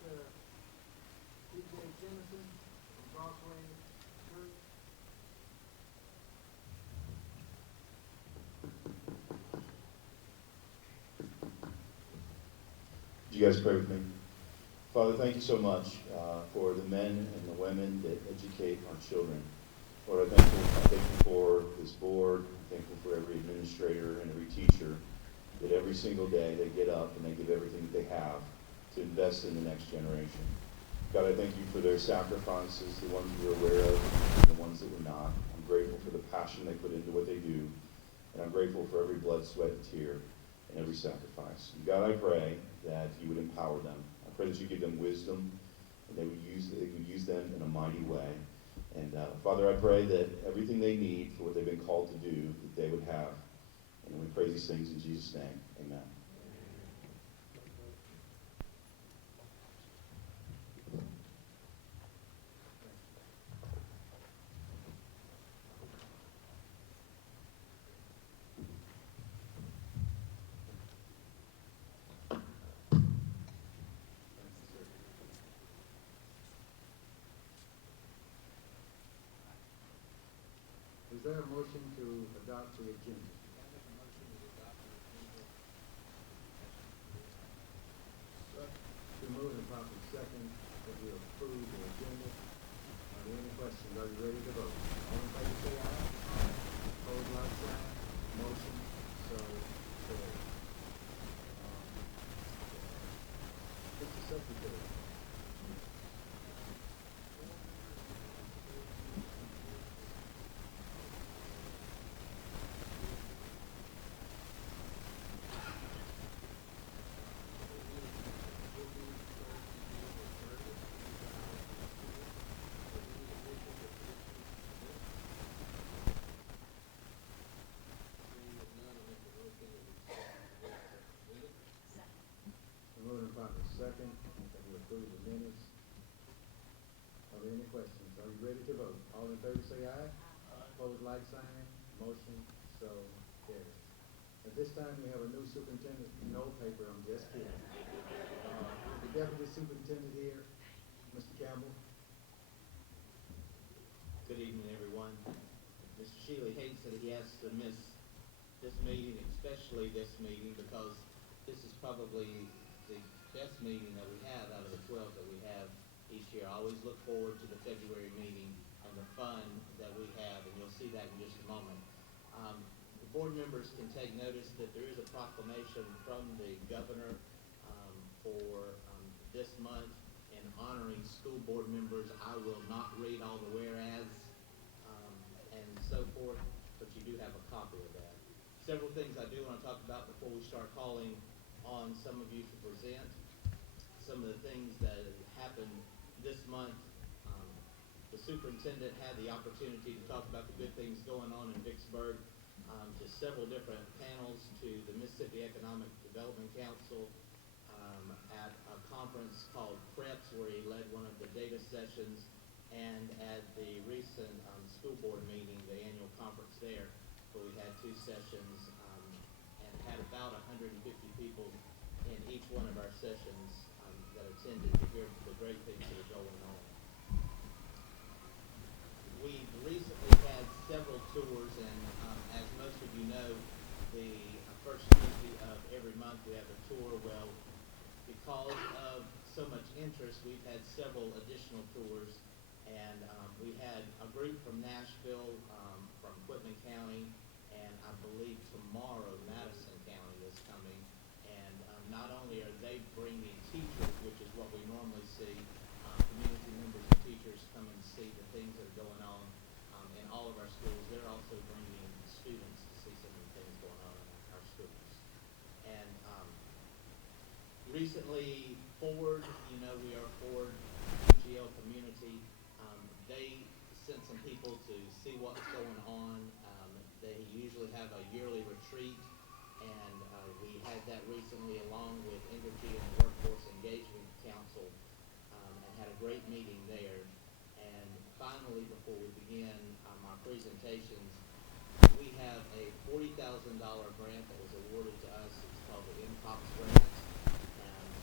DJ Jemison from Crossway Church. Would you guys pray with me? Father, thank you so much for the men and the women that educate our children. Lord, I'm thankful for this board. I'm thankful for every administrator and every teacher that every single day they get up and they give everything that they have to invest in the next generation. God, I thank you for their sacrifices, the ones we're aware of and the ones that we're not. I'm grateful for the passion they put into what they do, and I'm grateful for every blood, sweat, and tear and every sacrifice. And God, I pray that you would empower them. I pray that you give them wisdom and they would use them in a mighty way. And Father, I pray that everything they need for what they've been called to do, that they would have. And we pray these things in Jesus' name. Amen. Is there a motion to adopt the agenda? To move and properly second that we approve the agenda. Are there any questions? Are you ready to vote? All in favor say aye. Opposed, like sign. Motion so carried. Mr. Secretary. Second, that we approve the minutes. Are there any questions? Are you ready to vote? All in favor say aye. Opposed, like sign. Motion so carried. At this time, we have a new superintendent. No paper, I'm just kidding. The deputy superintendent here, Mr. Campbell. Good evening, everyone. Mr. Shealy hates that he has to miss this meeting, especially this meeting, because this is probably the best meeting that we have out of the 12 that we have each year. I always look forward to the February meeting and the fun that we have, and you'll see that in just a moment. The board members can take notice that there is a proclamation from the governor for this month in honoring school board members. I will not read all the whereas and so forth, but you do have a copy of that. Several things I do want to talk about before we start calling on some of you to present. Some of the things that happened this month. The superintendent had the opportunity to talk about the good things going on in Vicksburg to several different panels, to the Mississippi Economic Development Council, at a conference called PREPS, where he led one of the data sessions, and at the recent school board meeting, the annual conference there, where we had 2 sessions and had about 150 people in each one of our sessions that attended to hear the great things that are going on. We've recently had several tours, and as most of you know, the first Tuesday of every month we have a tour. Well, because of so much interest, we've had several additional tours, and we had a group from Nashville, from Quitman County, and I believe tomorrow Madison County is coming. And not only are they bringing teachers, which is what we normally see, community members and teachers come and see the things that are going on in all of our schools, they're also bringing students to see some of the things going on in our schools. And recently, Ford, we are Ford UGL community. They sent some people to see what's going on. They usually have a yearly retreat, and we had that recently along with Energy and Workforce Engagement Council, and had a great meeting there. And finally, before we begin our presentations, we have a $40,000 grant that was awarded to us. It's called the MPOPS grant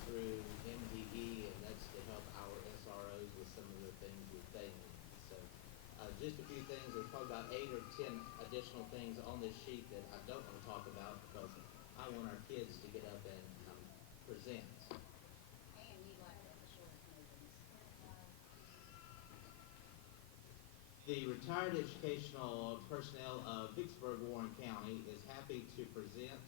through MDE, and that's just a few things. There's probably about 8 or 10 additional things on this sheet that I don't want to talk about because I want our kids to get up and present. The retired educational personnel of Vicksburg, Warren County is happy to present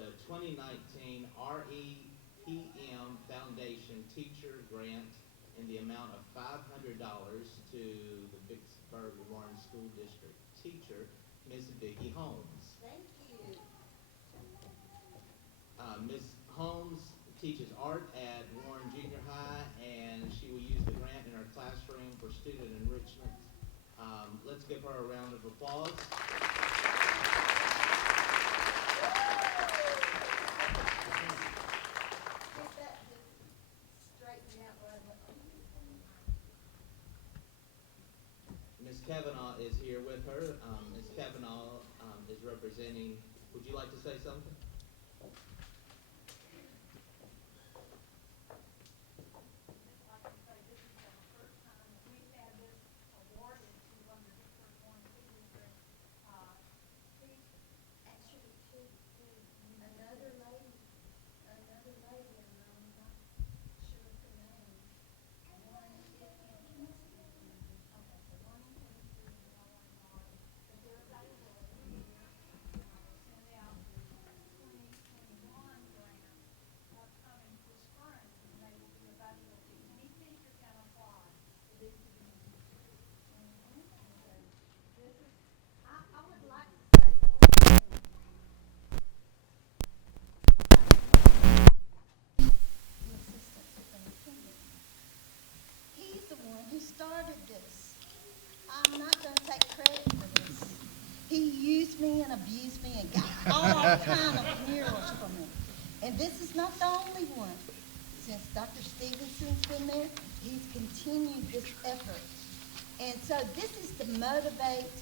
the 2019 REPM Foundation Teacher Grant in the amount of $500 to the Vicksburg Warren School District teacher, Ms. Vicki Holmes. Thank you. Ms. Holmes teaches art at Warren Junior High, and she will use the grant in her classroom for student enrichment. Let's give her a round of applause. Ms. Kavanaugh is here with her. Ms. Kavanaugh is representing. Would you like to say something? Started this. I'm not going to take credit for this. He used me and abused me and got all kind of murals from me. And this is not the only one. Since Dr. Stevenson's been there, he's continued this effort. And so this is to motivate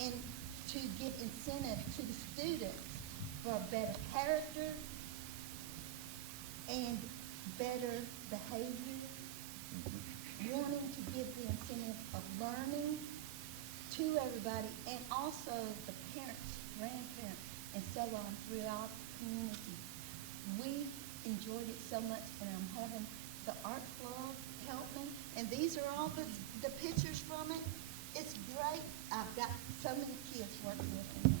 and to give incentive to the students for better character and better behavior. Wanting to give the incentive of learning to everybody, and also the parents, grandparents, and so on throughout the community. We enjoyed it so much, and I'm having the art club help me, and these are all the pictures from it. It's great. I've got so many kids working with me now.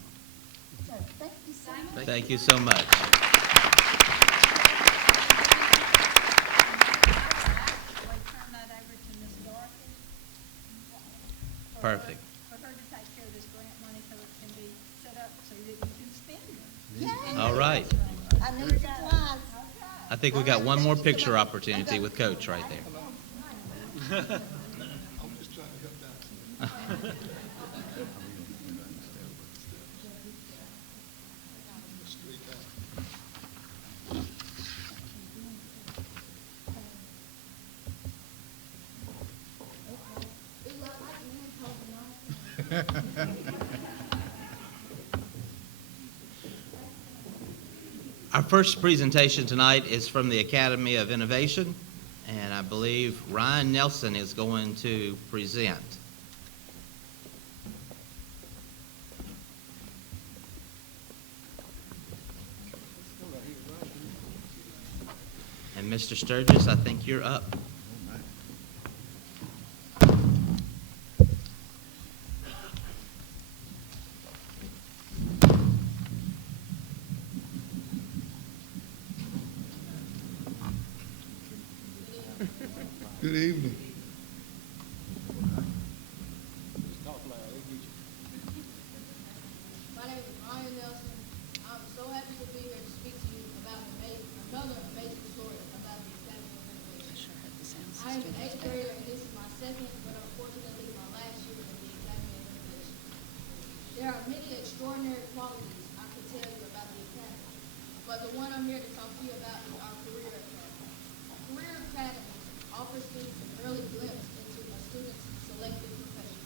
So thank you so much. Thank you so much. Perfect. For her to take care of this grant money so it can be set up so that you can spend it. Yay. All right. I need supplies. I think we got one more picture opportunity with Coach right there. I'm just trying to help out. Straight out. Our first presentation tonight is from the Academy of Innovation, and I believe Ryan Nelson is going to present. And Mr. Sturgis, I think you're up. Good evening. My name is Ryan Nelson. I'm so happy to be here to speak to you about another amazing story about the Academy of Innovation. I am an 8th grader, and this is my second, but unfortunately my last year in the Academy of Innovation. There are many extraordinary qualities I could tell you about the Academy, but the one I'm here to talk to you about is our Career Academy. Career Academy offers students an early glimpse into a student's selected profession.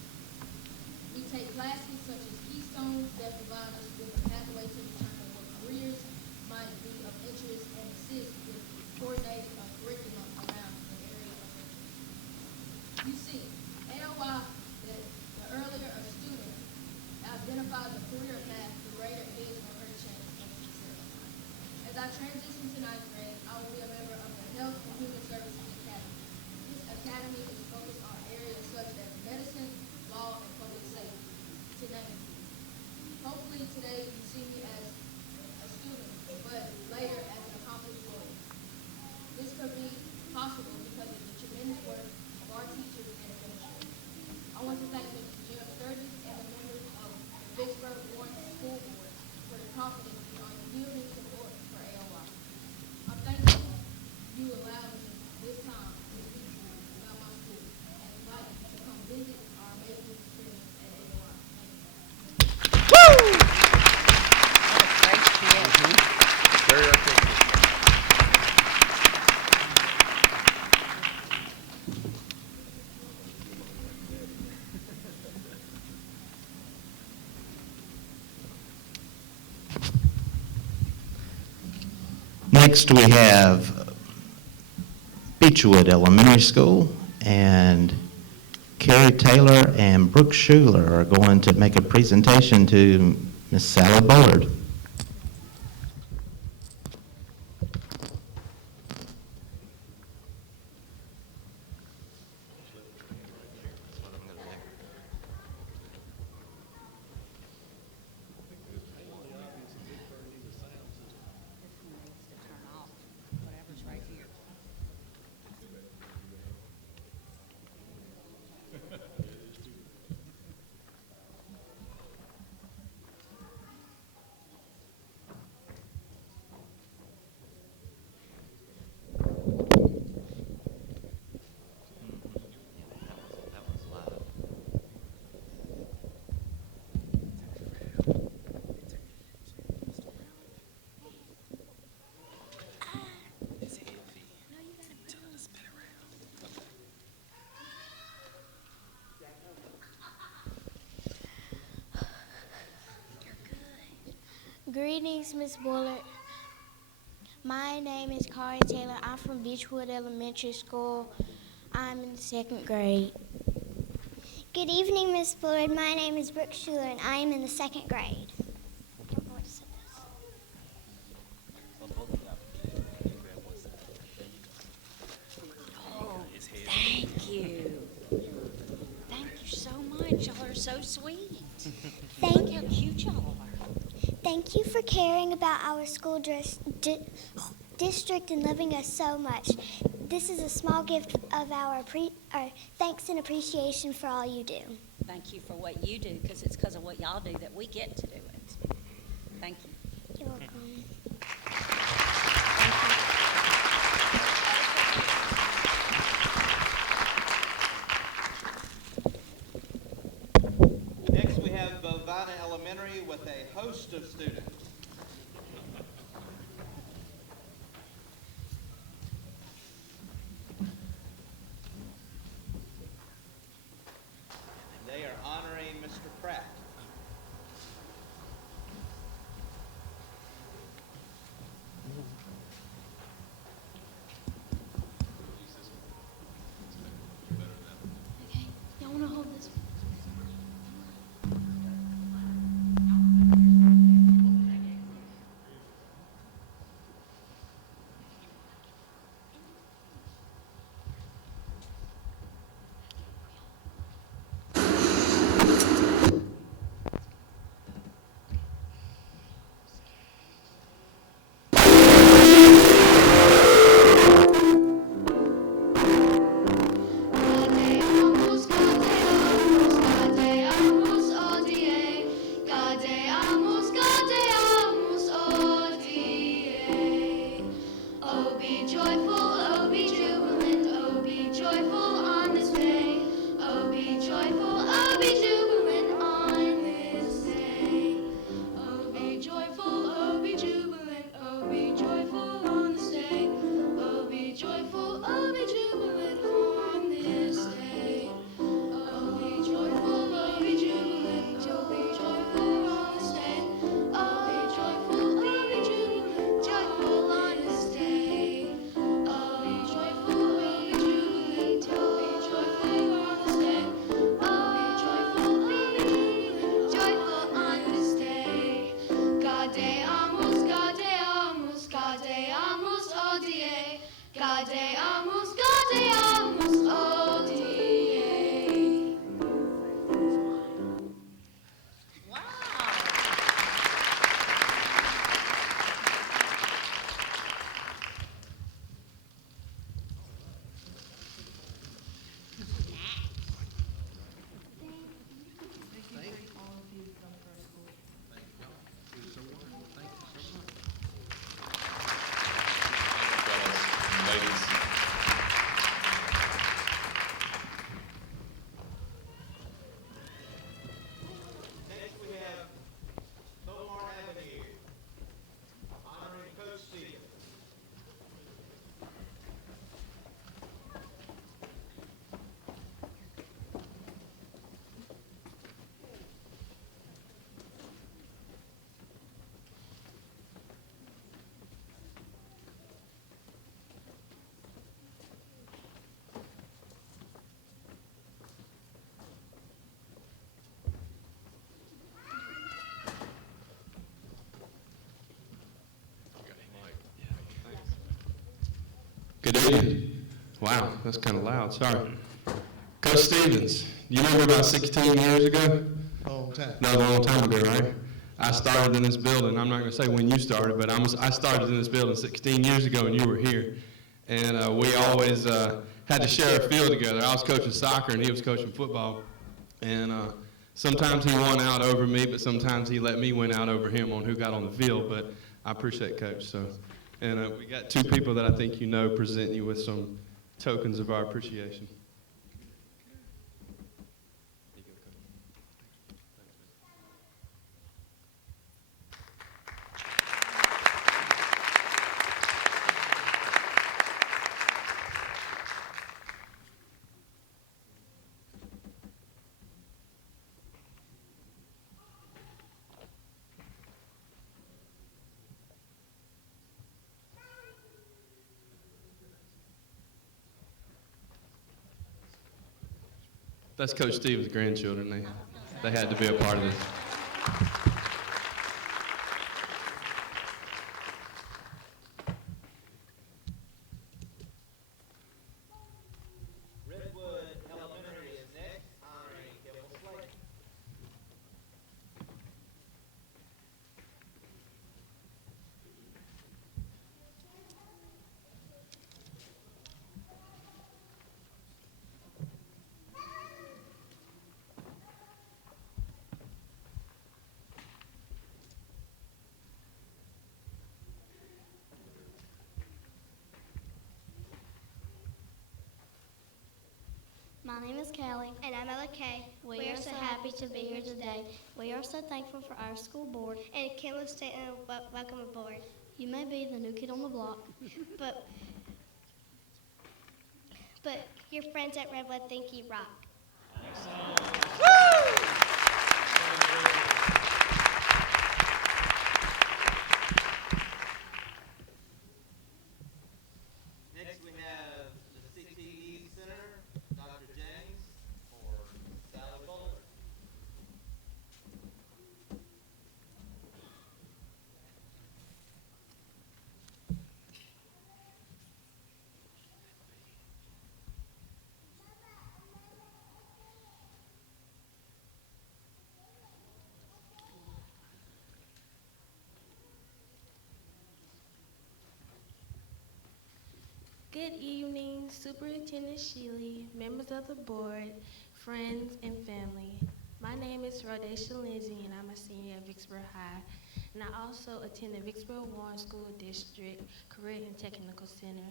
We take classes such as Keystones that provide us with a pathway to determine what careers might be of interest and assist with coordinating a curriculum around an area of interest. You see, AOI, the earlier, a student identified the career path the greater his or her chance of success. As I transition to ninth grade, I will be a member of the Health and Human Services Academy. This academy is focused on areas such as medicine, law, and public safety, to name a few. Hopefully today you see me as a student, but later as an accomplished lawyer. This could be possible because of the tremendous work of our teachers and administrators. I want to thank Mr. Jim Sturgis and the members of the Vicksburg Warren School Board for the confidence and unyielding support for AOI. I'm thankful you allowed me this time to speak to you about my school and invite you to come visit our amazing experience at AOI. Thank you. Very articulate. Next, we have Beechwood Elementary School, and Carrie Taylor and Brooke Schuler are going to make a presentation to Miss Sally Bullard. Greetings, Miss Bullard. My name is Carrie Taylor. I'm from Beechwood Elementary School. I'm in the 2nd grade. Good evening, Miss Bullard. My name is Brooke Schuler, and I am in the 2nd grade. Oh, thank you. Thank you so much. Y'all are so sweet. Look how cute y'all are. Thank you for caring about our school district and loving us so much. This is a small gift of our thanks and appreciation for all you do. Thank you for what you do, because it's because of what y'all do that we get to do it. Thank you. You're welcome. Next, we have Bovina Elementary with a host of students. They are honoring Mr. Pratt. Okay, y'all want to hold this? Wow, that's kind of loud, sorry. Coach Stevens, you remember about 16 years ago? Long time. That was a long time ago, right? I started in this building. I'm not going to say when you started, but I started in this building 16 years ago, and you were here. And we always had to share a field together. I was coaching soccer, and he was coaching football. And sometimes he won out over me, but sometimes he let me win out over him on who got on the field. But I appreciate Coach. So, and we got two people that I think you know presenting you with some tokens of our appreciation. That's Coach Stevens' grandchildren. They had to be a part of this. Redwood Elementary is next, honoring Kevin Slade. My name is Kelly. And I'm Ella Kay. We are so happy to be here today. We are so thankful for our school board. And Kim Stanton, welcome aboard. You may be the new kid on the block. But your friends at Redwood think you rock. Next we have the CTE Center, Dr. James or Sally Buller. Good evening, Superintendent Shealy, members of the board, friends, and family. My name is Rhodacia Lindsay, and I'm a senior at Vicksburg High. And I also attend the Vicksburg Warren School District Career and Technical Center,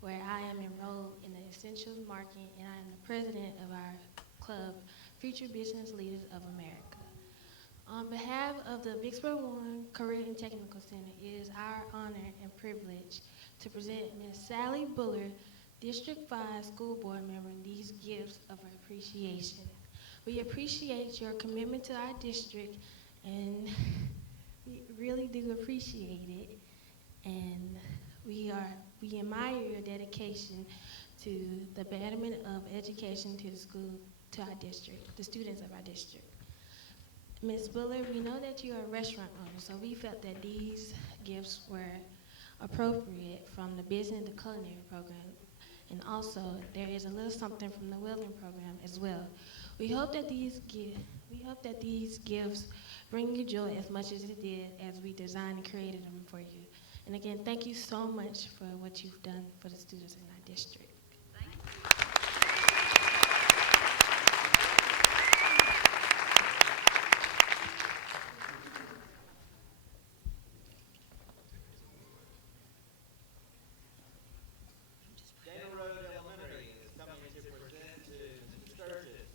where I am enrolled in the Essentials Marketing, and I am the president of our club, Future Business Leaders of America. On behalf of the Vicksburg Warren Career and Technical Center, it is our honor and privilege to present Ms. Sally Buller, District 5 School Board Member, these gifts of appreciation. We appreciate your commitment to our district, and we really do appreciate it. And we admire your dedication to the betterment of education to the school, to our district, the students of our district. Ms. Buller, we know that you are a restaurant owner, so we felt that these gifts were appropriate from the business and culinary program. And also, there is a little something from the welding program as well. We hope that these gifts bring you joy as much as it did as we designed and created them for you. And again, thank you so much for what you've done for the students in our district. Dana Road Elementary is coming to present to Mr. Sturgis.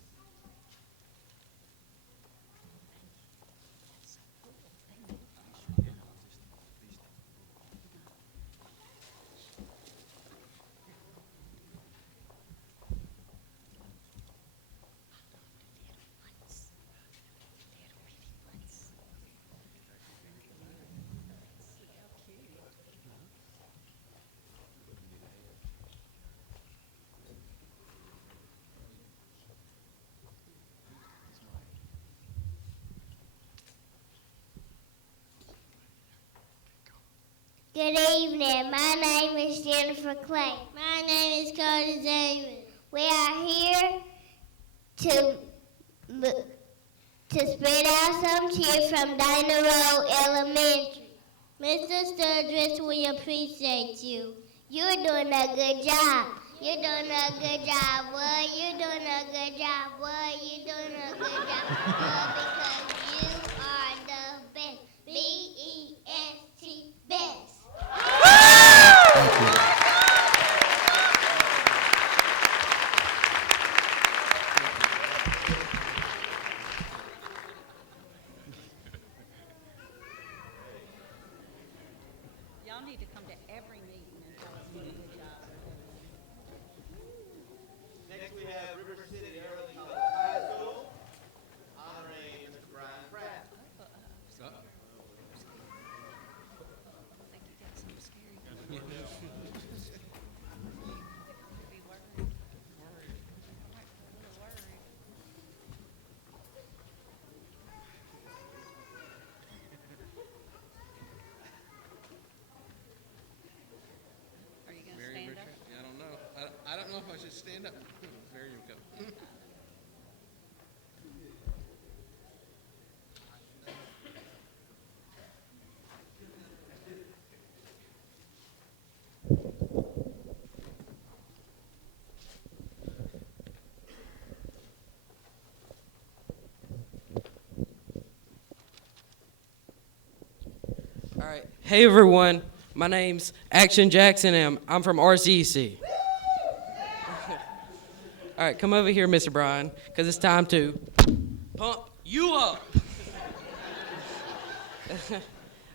Good evening. My name is Jennifer Clay. My name is Cody Davis. We are here to spread out some cheer from Dinah Road Elementary. Mr. Sturgis, we appreciate you. You're doing a good job. You're doing a good job, boy. You're doing a good job, boy. You're doing a good job, boy, because you are the best. B-E-S-T, best. Thank you. Y'all need to come to every meeting and tell us what a good job. Next we have River City Early High School, honoring Mr. Brian Pratt. Are you gonna Mary stand Richard? up? Yeah, I don't know. I don't know if I should stand up. There you go. All right. Hey, everyone. My name's Action Jackson, and I'm from RCEC. All right, come over here, Mr. Brian, because it's time to pump you up. All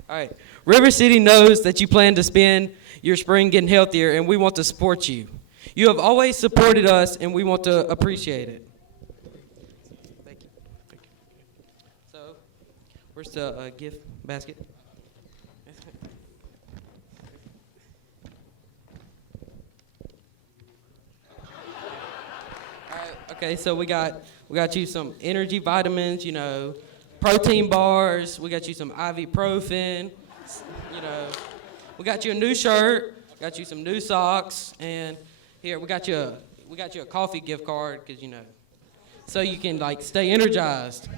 right. River City knows that you plan to spend your spring getting healthier, and we want to support you. You have always supported us, and we want to appreciate it. Thank you. Thank you. So, where's the gift basket? Okay, so we got you some energy vitamins, protein bars. We got you some ibuprofen. We got you a new shirt. Got you some new socks, and here we got you a coffee gift card because so you can stay energized.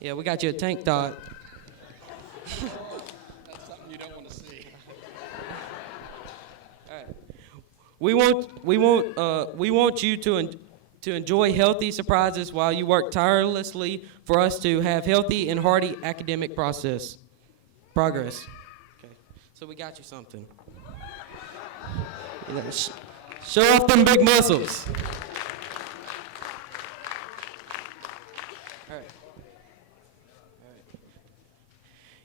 Yeah, we got you a tank top. That's something you don't want to see. All right. We want you to enjoy healthy surprises while you work tirelessly for us to have healthy and hearty academic progress. Okay. So we got you something. Show off them big muscles. All right.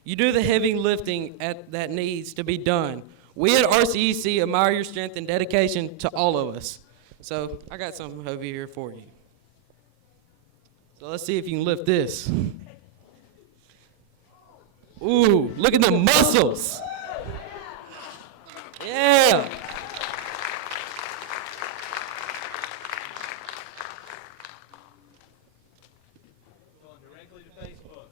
You do the heavy lifting that needs to be done. We at RCEC admire your strength and dedication to all of us. So I got something over here for you. So let's see if you can lift this. Ooh, look at the muscles. Yeah. Going directly to Facebook.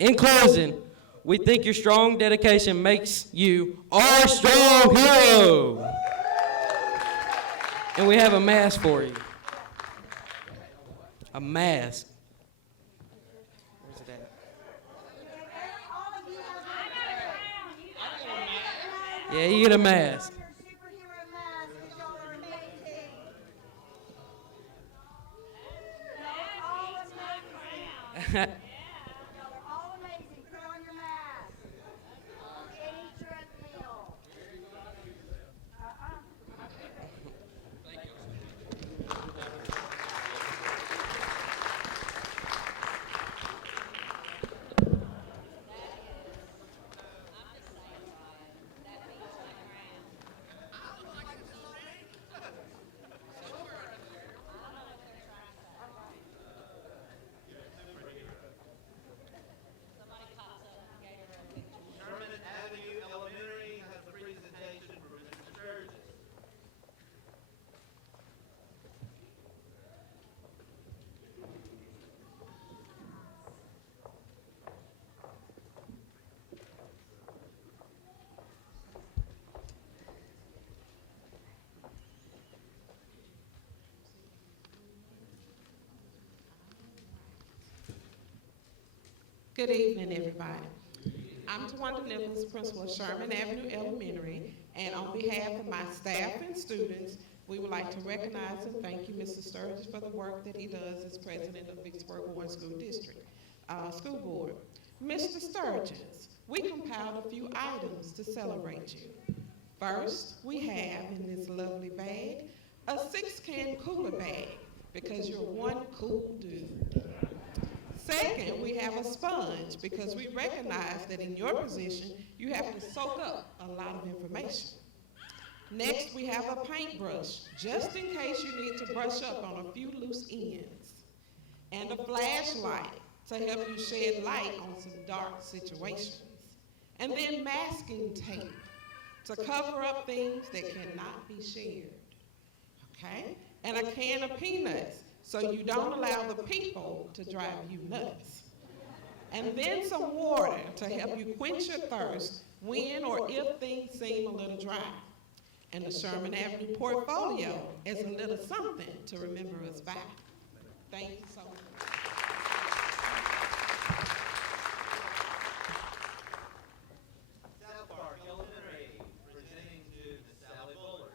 In closing, we think your strong dedication makes you our strong hero. And we have a mask for you. A mask. Where's it at? Yeah, you get a mask. Good evening, everybody. I'm Tawanda Nichols, principal of Sherman Avenue Elementary, and on behalf of my staff and students, we would like to recognize and thank you, Mr. Sturgis, for the work that he does as president of Vicksburg Warren School District School Board. Mr. Sturgis, we compiled a few items to celebrate you. First, we have in this lovely bag a 6-can cooler bag because you're one cool dude. Second, we have a sponge because we recognize that in your position, you have to soak up a lot of information. Next, we have a paintbrush, just in case you need to brush up on a few loose ends. And a flashlight to help you shed light on some dark situations. And then masking tape to cover up things that cannot be shared. Okay? And a can of peanuts so you don't allow the people to drive you nuts. And then some water to help you quench your thirst when or if things seem a little dry. And the Sherman Avenue portfolio as a little something to remember us by. Thank you so much. South Park Elementary, presenting to Miss Sally Bullard.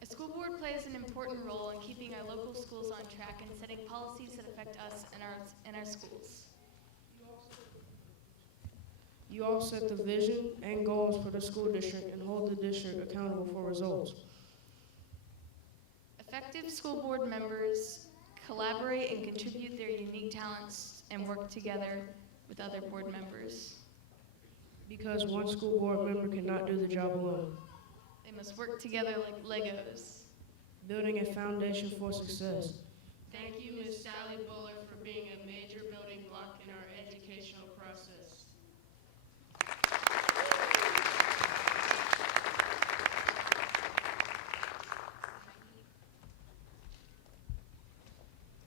A school board plays an important role in keeping our local schools on track and setting policies that affect us and our schools. You all set the vision and goals for the school district and hold the district accountable for results. Effective school board members collaborate and contribute their unique talents and work together with other board members. Because one school board member cannot do the job alone. They must work together like Legos. Building a foundation for success. Thank you, Ms. Sally Bullard, for being a major building block in our educational process.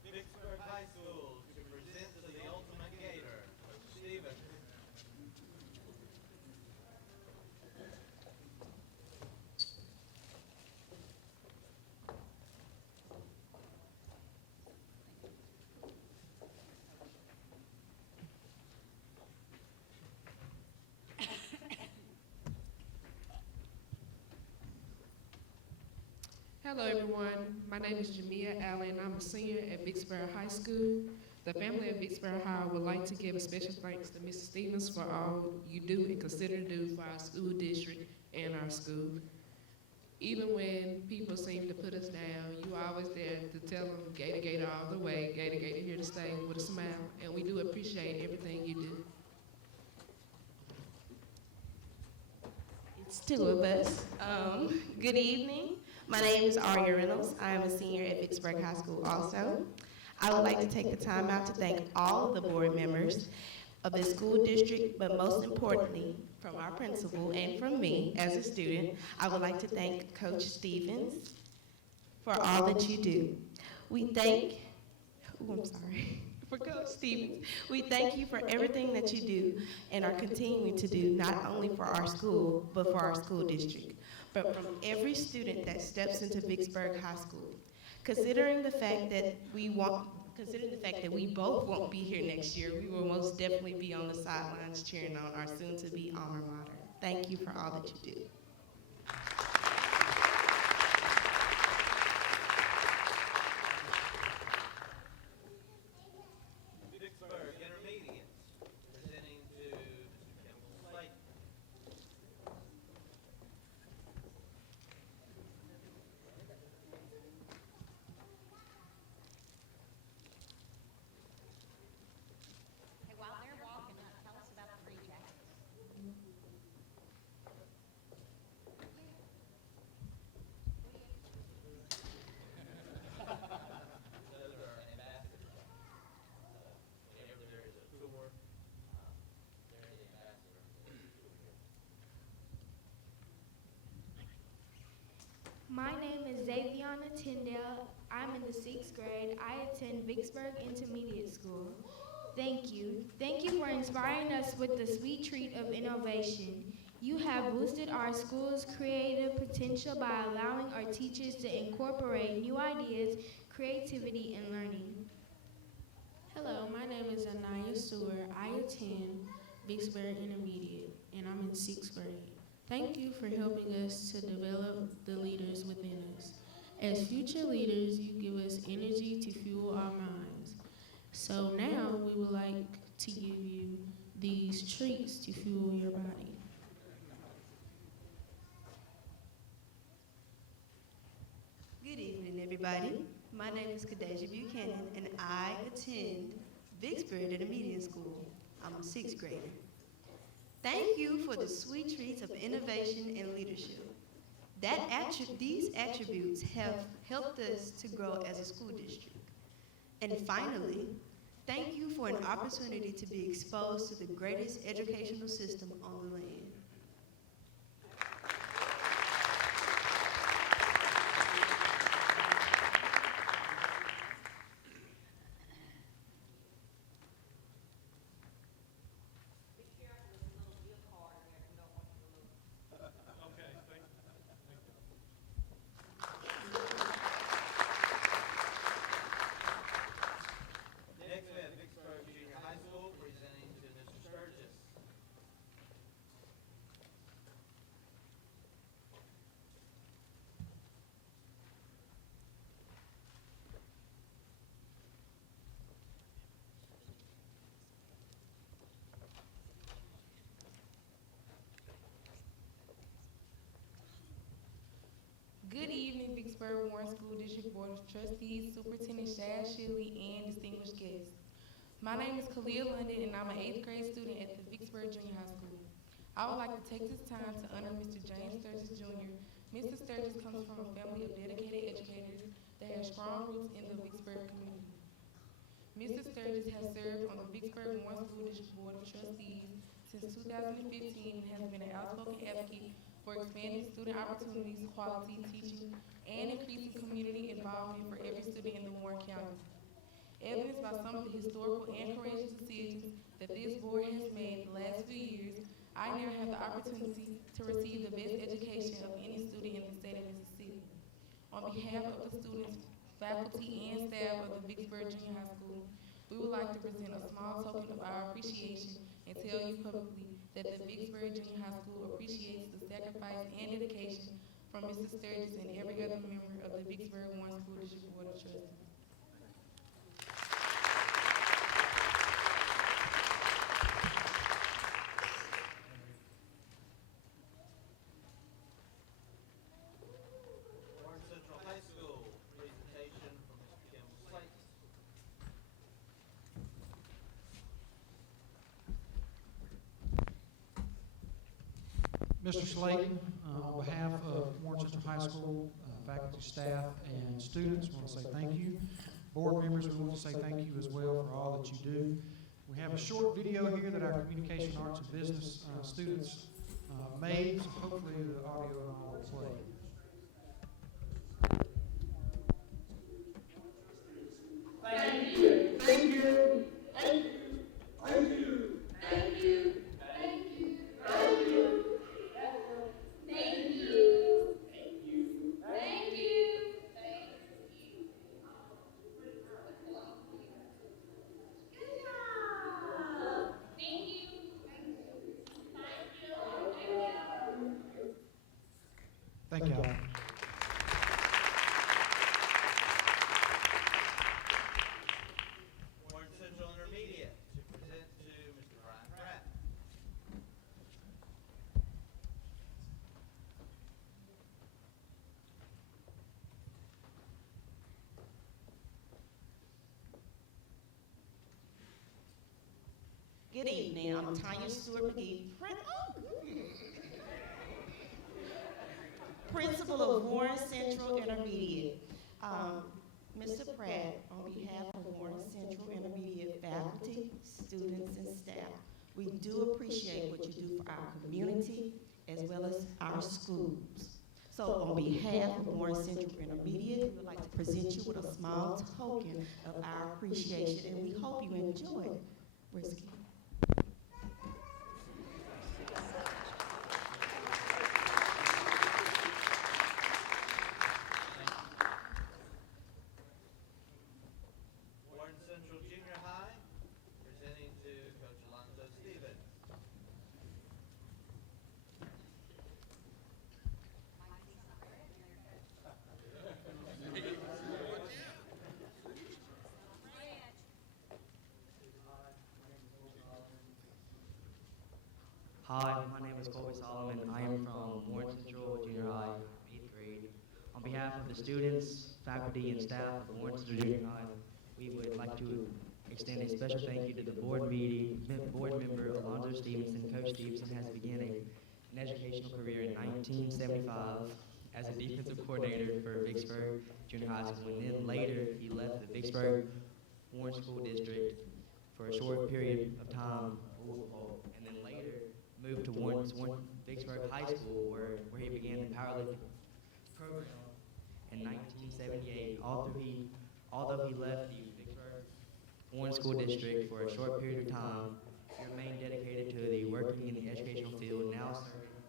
Vicksburg High School to present to the ultimate gator, Stephen. Hello everyone, my name is Jamia Allen. I'm a senior at Vicksburg High School. The family of Vicksburg High would like to give a special thanks to Mrs. Stevens for all you do and consider to do for our school district and our school. Even when people seem to put us down, you are always there to tell them Gator Gator all the way, Gator Gator here to stay with a smile, and we do appreciate everything you do. It's two of us. Good evening. My name is Aria Reynolds. I am a senior at Vicksburg High School also. I would like to take the time out to thank all of the board members of the school district, but most importantly, from our principal and from me as a student, I would like to thank Coach Stevens for all that you do. We thank, for Coach Stevens, we thank you for everything that you do and are continuing to do, not only for our school, but for our school district, but from every student that steps into Vicksburg High School. Considering the fact that we both won't be here next year, we will most definitely be on the sidelines cheering on our soon-to-be alma mater. Thank you for all that you do. Vicksburg Intermediate, presenting to Mr. Kimball Slate. Hey, while they're walking up, tell us about the Three Jackets. Tyndale. I'm in the 6th grade. I attend Vicksburg Intermediate School. Thank you. Thank you for inspiring us with the sweet treat of innovation. You have boosted our school's creative potential by allowing our teachers to incorporate new ideas, creativity, and learning. Hello, my name is Anaya Stewart. I attend Vicksburg Intermediate, and I'm in 6th grade. Thank you for helping us to develop the leaders within us. As future leaders, you give us energy to fuel our minds. So now we would like to give you these treats to fuel your body. Good evening, everybody. My name is Kadeja Buchanan, and I attend Vicksburg Intermediate School. I'm a 6th grader. Thank you for the sweet treats of innovation and leadership. These attributes have helped us to grow as a school district. And finally, thank you for an opportunity to be exposed to the greatest educational system on the land. Next, we have Vicksburg Junior High School presenting to Mr. Sturgis. Good evening, Vicksburg Warren School District Board of Trustees, Superintendent Shad Shiley, and distinguished guests. My name is Khalil London, and I'm an 8th grade student at the Vicksburg Junior High School. I would like to take this time to honor Mr. James Sturgis Jr. Mr. Sturgis comes from a family of dedicated educators that have strong roots in the Vicksburg community. Mr. Sturgis has served on the Vicksburg Warren School District Board of Trustees since 2015 and has been an outspoken advocate for expanding student opportunities, quality teaching, and increasing community involvement for every student in the Warren County. Evidenced by some of the historical and courageous decisions that this board has made the last few years, I now have the opportunity to receive the best education of any student in the state of Mississippi. On behalf of the students, faculty, and staff of the Vicksburg Junior High School, we would like to present a small token of our appreciation and tell you publicly that the Vicksburg Junior High School appreciates the sacrifice and dedication from Mr. Sturgis and every other member of the Vicksburg Warren School District Board of Trustees. Warren Central High School presentation from Mr. Kim Slate. Mr. Slayton, on behalf of Warren Central High School, faculty, staff, and students, we want to say thank you. Board members, we want to say thank you as well for all that you do. We have a short video here that our communication arts and business students made, so hopefully the audio and all will play. Thank you. Thank you. Thank you. Thank you. Thank you. Thank you. Thank you. Thank you. Thank you. Thank you. Good job. Thank you. Thank you all. Warren Central Intermediate to present to Mr. Brian Pratt. Good evening. I'm Tanya Stewart McGee, Principal of Warren Central Intermediate. Mr. Pratt, on behalf of Warren Central Intermediate faculty, students, and staff, we do appreciate what you do for our community as well as our schools. So So on behalf of Warren Central Intermediate, we would like to present you with a small token of our appreciation, and we hope you enjoy it. Risky. Warren Central Junior High, presenting to Coach Alonzo Stevens. Hi, my name is Colby Solomon. I am from Warren Central Junior High, 8th grade. On behalf of the students, faculty, and staff of Warren Central Junior High, we would like to extend a special thank you to the board member Alonzo Stevenson. Coach Stevenson has begun an educational career in 1975 as a defensive coordinator for Vicksburg Junior High School, and then later he left the Vicksburg Warren School District for a short period of time, and then later moved to Warren Vicksburg High School, where he began the powerlifting program in 1978. Although he left the Vicksburg Warren School District for a short period of time, he remained dedicated to the working in the educational field, now serving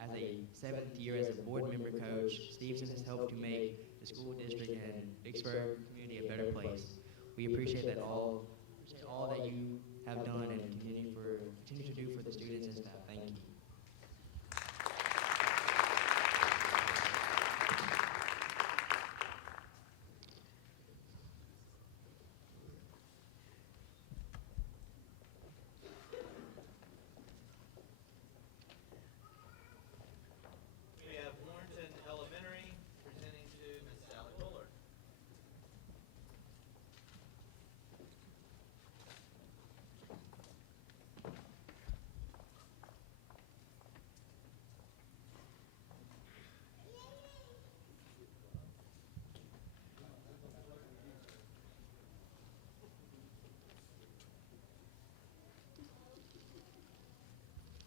as a 7th year as a board member coach. Stevenson has helped to make the school district and Vicksburg community a better place. We appreciate all that you have done and continue to do for the students and staff. Thank you. We have Warrenton Elementary, presenting to Miss Sally Bullard.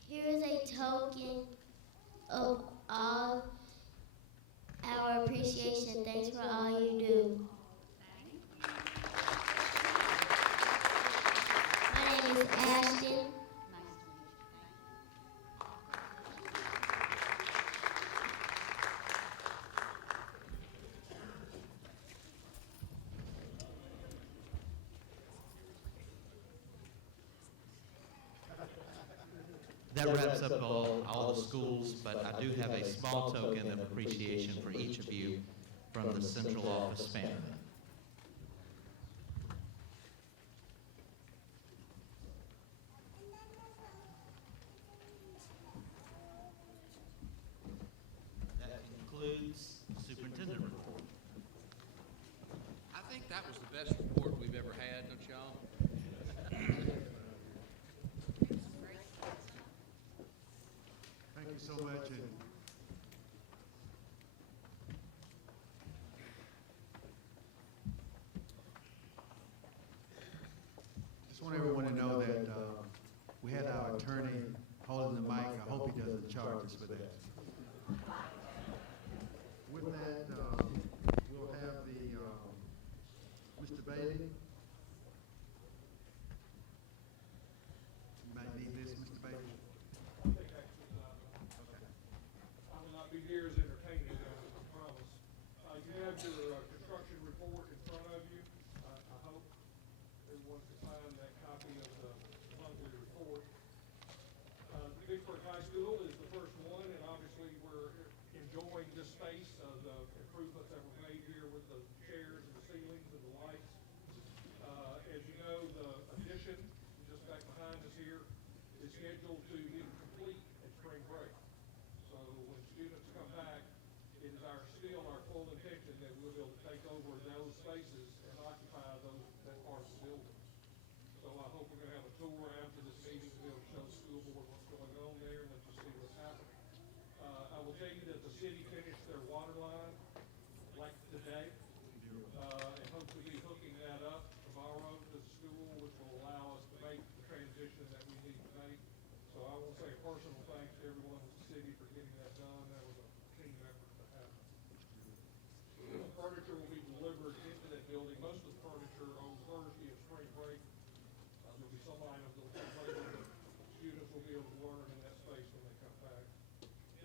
Here is a token of all our appreciation. Thanks for all you do. My name is Ashton. That wraps up all the schools, but I do have a small token of appreciation for each of you from the central office family. That concludes superintendent report. I think that was the best report we've ever had, don't y'all? Thank you so much. And just want everyone to know that we had our attorney holding the mic. I hope he doesn't charge us for that. With that, we'll have the Mr. Bailey. You might need this, Mr. Bailey. I will not be near as entertaining as I promise. You have your construction report in front of you. I hope everyone can find that copy of the monthly report. Vicksburg High School is the first one, and obviously we're enjoying this space, the improvements that were made here with the chairs and the ceilings and the lights. As you know, the addition, just back behind us here, is scheduled to be complete at spring break. So when students come back, it is still our full intention that we'll be able to take over those spaces and occupy that part of the building. So I hope we're gonna have a tour after this meeting to be able to show the school board what's going on there and let you see what's happening. I will tell you that the city finished their water line like today, and hopefully be hooking that up tomorrow to the school, which will allow us to make the transition that we need to make. So I want to say a personal thanks to everyone in the city for getting that done. That was a team effort. furniture will be delivered into that building. Most of the furniture on Thursday of spring break. There'll be some items that will come later, but students will be able to learn in that space when they come back.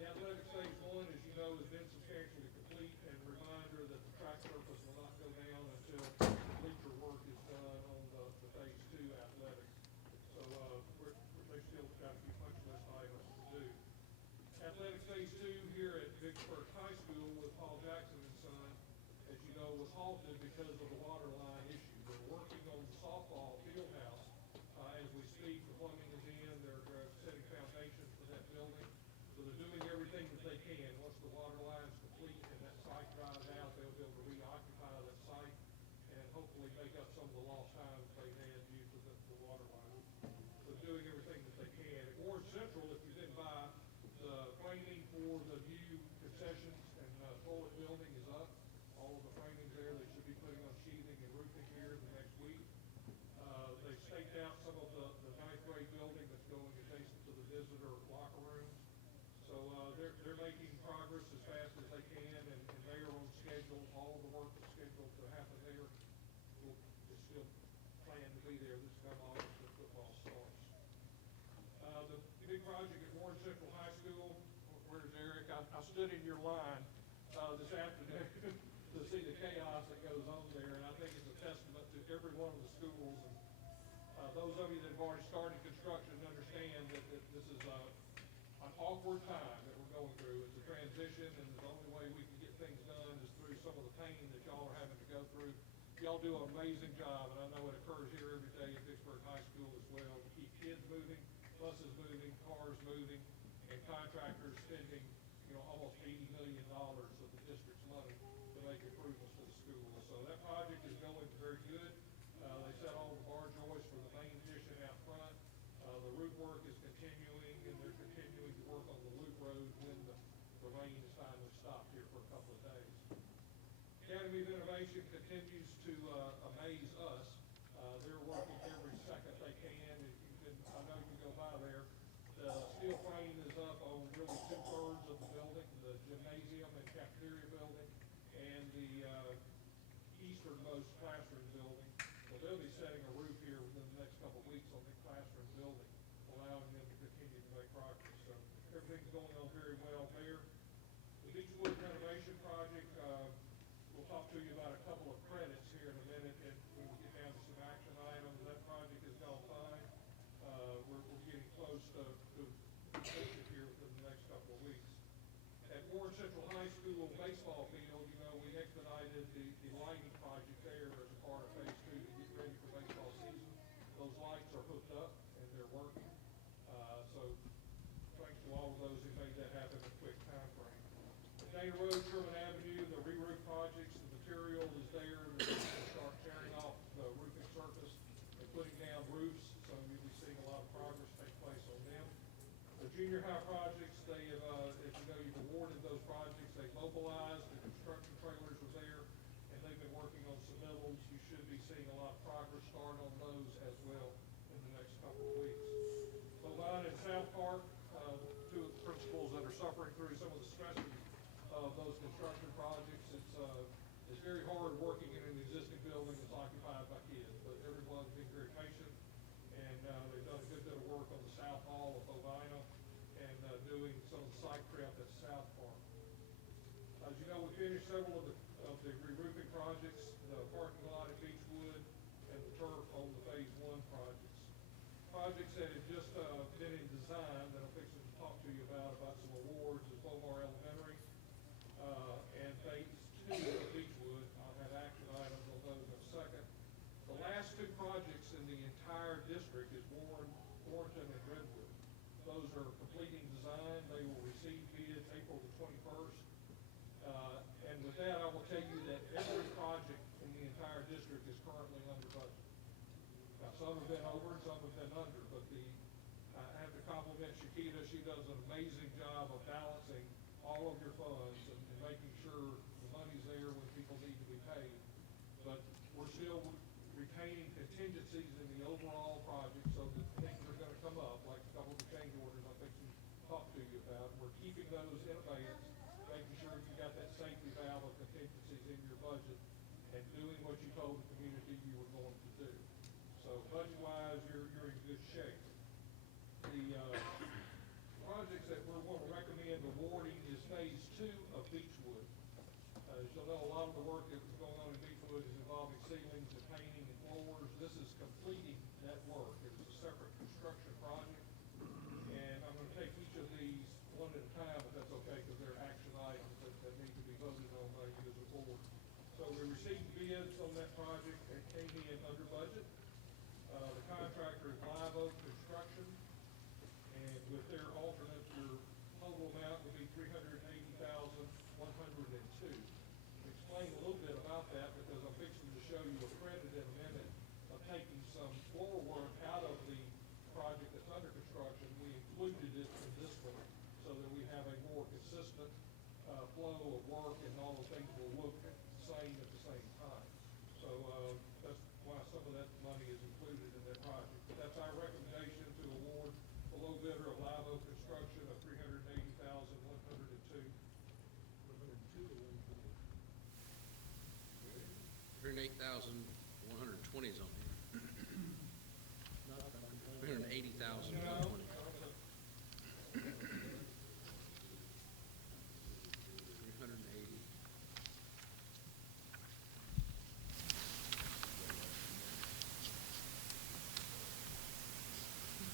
The athletic phase one, as you know, has been substantially complete, and a reminder that the track surface will not go down until bleacher work is done on the phase two athletics. So they still got a few punch list items to do. Athletic phase two here at Vicksburg High School with Paul Jackson and Son, as you know, was halted because of the water line issue. They're working on the softball field house as we speak. The plumbing is in. They're setting foundations for that building. So they're doing everything that they can. Once the water line is complete and that site dries out, they'll be able to reoccupy that site and hopefully make up some of the lost time that they had due to the water line. So they're doing everything that they can. At Warren Central, if you didn't buy, the framing for the new concessions and toilet building is up. All of the framings there, they should be putting on sheathing and roofing here in the next week. They've staked out some of the ninth grade building that's going adjacent to the visitor locker rooms. So they're making progress as fast as they can, and they are on schedule. All of the work is scheduled to happen there. We'll still plan to be there this come August when football starts. The big project at Warren Central High School, where's Eric? I stood in your line this afternoon to see the chaos that goes on there, and I think it's a testament to every one of the schools. And those of you that have already started construction understand that this is an awkward time that we're going through. It's a transition, and the only way we can get things done is through some of the pain that y'all are having to go through. Y'all do an amazing job, and I know it occurs here every day at Vicksburg High School as well, to keep kids moving, buses moving, cars moving, and contractors spending, almost $80 million of the district's money to make improvements to the school. So that project is going very good. They set all the bar joists for the main addition out front. The roof work is continuing, and they're continuing to work on the loop road when the rain is finally stopped here for a couple of days. Academy of Innovation continues to amaze us. They're working every second they can. I know you can go by there. The steel frame is up on really 2/3 of the building, the gymnasium and cafeteria building, and the easternmost classroom building. So they'll be setting a roof here within the next couple of weeks on the classroom building, allowing them to continue to make progress. So everything's going on very well there. The Beechwood renovation project, we'll talk to you about a couple of credits here in a minute when we get down to some action items. That project has gone fine. We're getting close to completion here within the next couple of weeks. At Warren Central High School baseball field, we expedited the lighting project there as a part of phase two to get ready for baseball season. Those lights are hooked up and they're working. So thanks to all of those who made that happen in a quick time frame. At Dana Road, Sherman Avenue, the re-roof projects, the material is there. They're going to start tearing off the roofing surface and putting down roofs. So you'll be seeing a lot of progress take place on them. The junior high projects, they have, as you know, you've awarded those projects. They mobilized, the construction trailers are there, and they've been working on submittals. You should be seeing a lot of progress start on those as well in the next couple of weeks. Bovine and South Park, two of the principals that are suffering through some of the stresses of those construction projects. It's very hard working in an existing building that's occupied by kids, but everyone's been very patient, and they've done a good bit of work on the South Hall of Bovine and doing some of the site prep at South Park. As you know, we finished several of the re-roofing projects, the parking lot at Beechwood, and the turf on the phase one projects. Projects that had just been in design that I'm fixing to talk to you about some awards is Beaumar Elementary and phase two of Beechwood. I'll have action items on those in a second. The last two projects in the entire district is Warrenton and Redwood. Those are completing design. They will receive bids April the 21st. And with that, I will tell you that every project in the entire district is currently under budget. Now, some have been over and some have been under, but I have to compliment Shakita. She does an amazing job of balancing all of your funds and making sure the money's there when people need to be paid. But we're still retaining contingencies in the overall project so that things are going to come up, like a couple of the change orders I think we talked to you about. We're keeping those in abeyance, making sure you got that safety valve of contingencies in your budget and doing what you told the community you were going to do. So budget-wise, you're in good shape. The projects that we're going to recommend awarding is phase 2 of Beechwood. As you'll know, a lot of the work that was going on in Beechwood is involving ceilings and painting and floors. This is completing that work. It was a separate construction project. And I'm going to take each of these one at a time, if that's okay, because they're action items that need to be voted on by you as a board. So we received bids on that project. It came in under budget. The contractor is Live Oak Construction, and with their alternate, your total amount would be $380,102. Explain a little bit about that because I'm fixing to show you a credit in a minute of taking some floor work out of the project that's under construction. We included it in this one so that we have a more consistent flow of work and all the things will look the same at the same time. So that's why some of that money is included in that project. But that's our recommendation to award the low bidder of Live Oak Construction of $380,102. 108,120 is on here. 380,120. 380.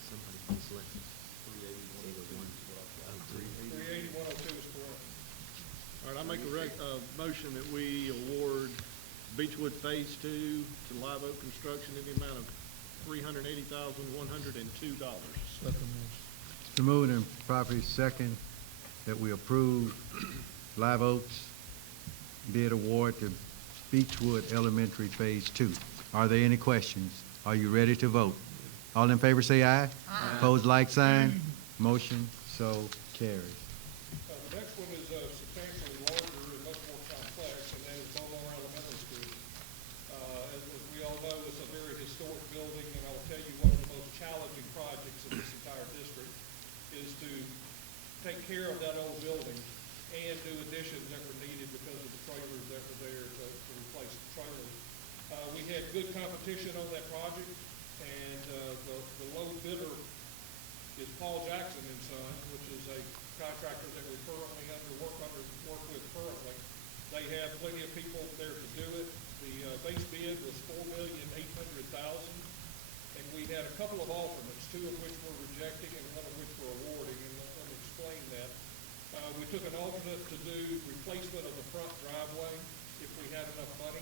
Somebody selected 380,102 is correct. All right, I make a motion that we award Beechwood Phase 2 to Live Oak Construction in the amount of $380,102. It's moved and properly second that we approve Live Oak's bid award to Beechwood Elementary Phase 2. Are there any questions? Are you ready to vote? All in favor say aye. Aye. Opposed, like sign. Motion so carries. The next one is substantially larger and much more complex, and that is Beaumont Elementary School. As we all know, it's a very historic building, and I'll tell you one of the most challenging projects in this entire district is to take care of that old building and do additions that were needed because of the trailers that were there to replace the trailers. We had good competition on that project, and the low bidder is Paul Jackson and Son, which is a contractor that we currently work with currently. They have plenty of people there to do it. The base bid was $4,800,000, and we had a couple of alternates, 2 of which we're rejecting and 1 of which we're awarding, and let me explain that. We took an alternate to do replacement of the front driveway if we had enough money.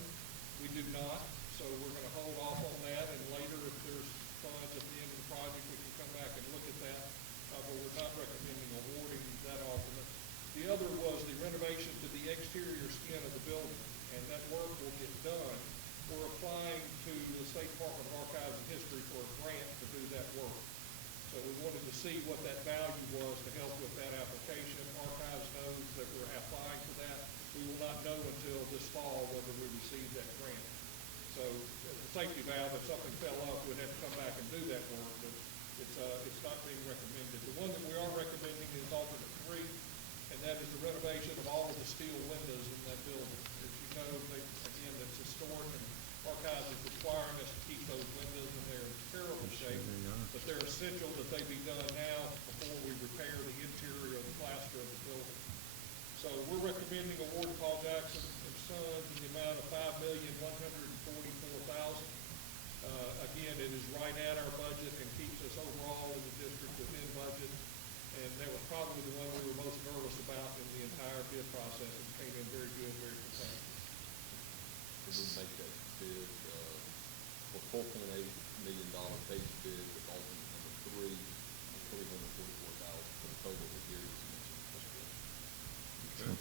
We do not, so we're going to hold off on that, and later if there's funds at the end of the project, we can come back and look at that, but we're not recommending awarding that alternate. The other was the renovation to the exterior skin of the building, and that work will get done. We're applying to the State Department of Archives and History for a grant to do that work. So we wanted to see what that value was to help with that application. Archives knows that we're applying for that. We will not know until this fall whether we receive that grant. So the safety valve, if something fell off, we'd have to come back and do that work, but it's not being recommended. The one that we are recommending is alternate 3, and that is the renovation of all of the steel windows in that building. As you know, again, that's historic, and Archives is requiring us to keep those windows, and they're in terrible shape, but they're essential that they be done now before we repair the interior of the plaster of the building. So we're recommending award to Paul Jackson and Sons in the amount of $5,144,000. Again, it is right at our budget and keeps us overall in the district within budget. And that was probably the one we were most nervous about in the entire bid process. It came in very good, very competitive. Did we make that bid for $4.8 million base bid with alternate number 3 and $344,000 for the total that Gary just mentioned?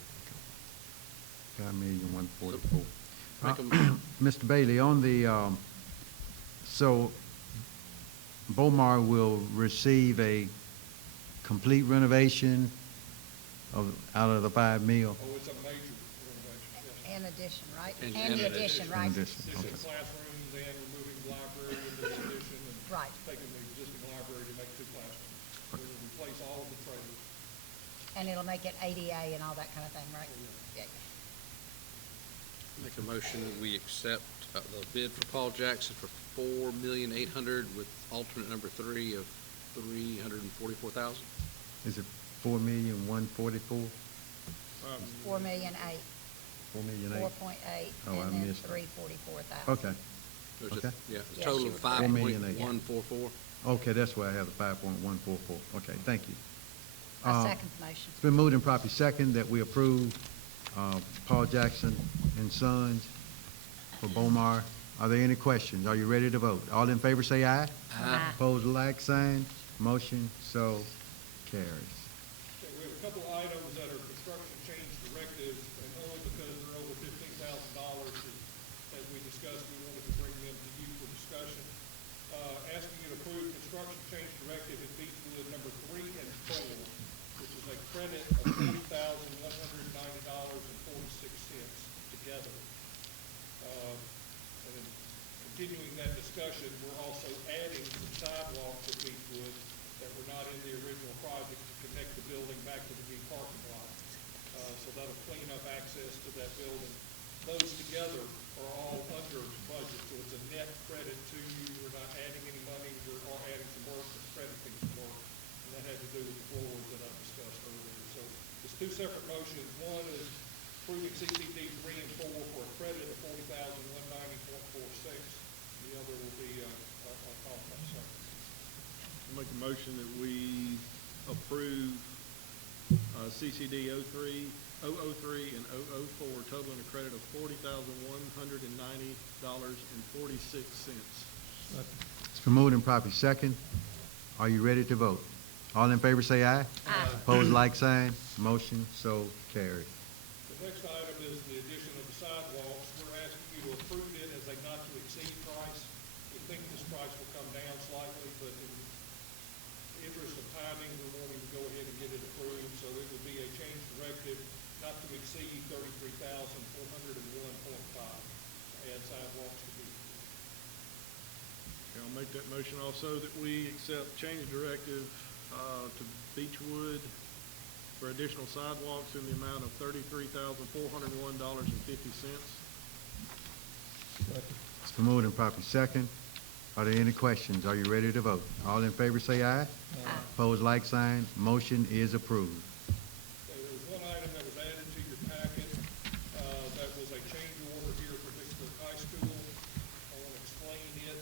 $5,144,000. Mr. Bailey, on the so Beaumont will receive a complete renovation out of the $5 million. Oh, it's a major renovation. And addition, right? And the addition, right? Addition, okay. Classrooms and removing the library in this addition and Right. taking the existing library to make 2 classrooms. We'll replace all of the trailers. And it'll make it ADA and all that kind of thing, right? Yeah. Make a motion, we accept the bid for Paul Jackson for $4,800,000 with alternate number 3 of $344,000. Is it 4,144,000? 4,000,008. 4,000,008. 4.8, Oh, I and then missed it. 344,000. Okay. There's a- Okay. Yeah, a Yes, total you of were correct. 5.144. Okay, that's why I have the 5.144. Okay, thank you. I second the motion. It's been moved and properly second that we approve Paul Jackson and Sons for Bomar. Are there any questions? Are you ready to vote? All in favor say aye. Aye. Opposed, like sign. Motion so carries. Okay, we have a couple of items that are construction change directives, and only because they're over $15,000, as we discussed, we wanted to bring them to you for discussion. Asking you to approve construction change directive at Beechwood number 3 and 4, which is a credit of $40,190.46 together. And then continuing that discussion, we're also adding some sidewalks at Beechwood that were not in the original project to connect the building back to the new parking lot. So that'll clean up access to that building. Those together are all under budget, so it's a net credit to you. We're not adding any money, we're all adding some work, it's crediting some work. And that had to do with the floors that I discussed earlier. So it's two separate motions. One is approving CCD 3 and 4 for a credit of $40,190.46. The other will be a conference second. I'll make a motion that we approve CCD 003 and 004, totaling a credit of $40,190.46. It's been moved and properly second. Are you ready to vote? All in favor say aye. Aye. Opposed, like sign. Motion so carried. The next item is the addition of the sidewalks. We're asking you to approve it as a not-to-exceed price. We think this price will come down slightly, but in the interest of timing, we're wanting to go ahead and get it approved. So it would be a change directive not to exceed $33,401.5 to add sidewalks to be. Okay, I'll make that motion also that we accept change directive to Beechwood for additional sidewalks in the amount of $33,401.50. It's been moved and properly second. Are there any questions? Are you ready to vote? All in favor say aye. Opposed, like sign. Motion is approved. Okay, there was one item that was added to your packet, that was a change order here for Vicksburg High School. I want to explain it.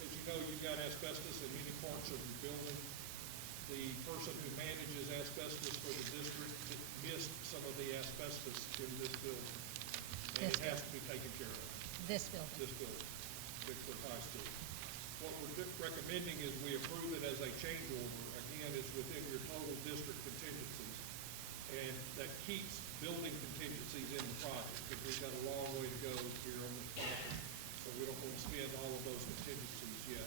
As you know, you've got asbestos in many parts of your building. The person who manages asbestos for the district missed some of the asbestos in this building. And it has to be taken care of. This building. This building, Vicksburg High School. What we're recommending is we approve it as a change order. Again, it's within your total district contingencies. And that keeps building contingencies in the project, because we've got a long way to go here on this project. So we don't want to spend all of those contingencies yet.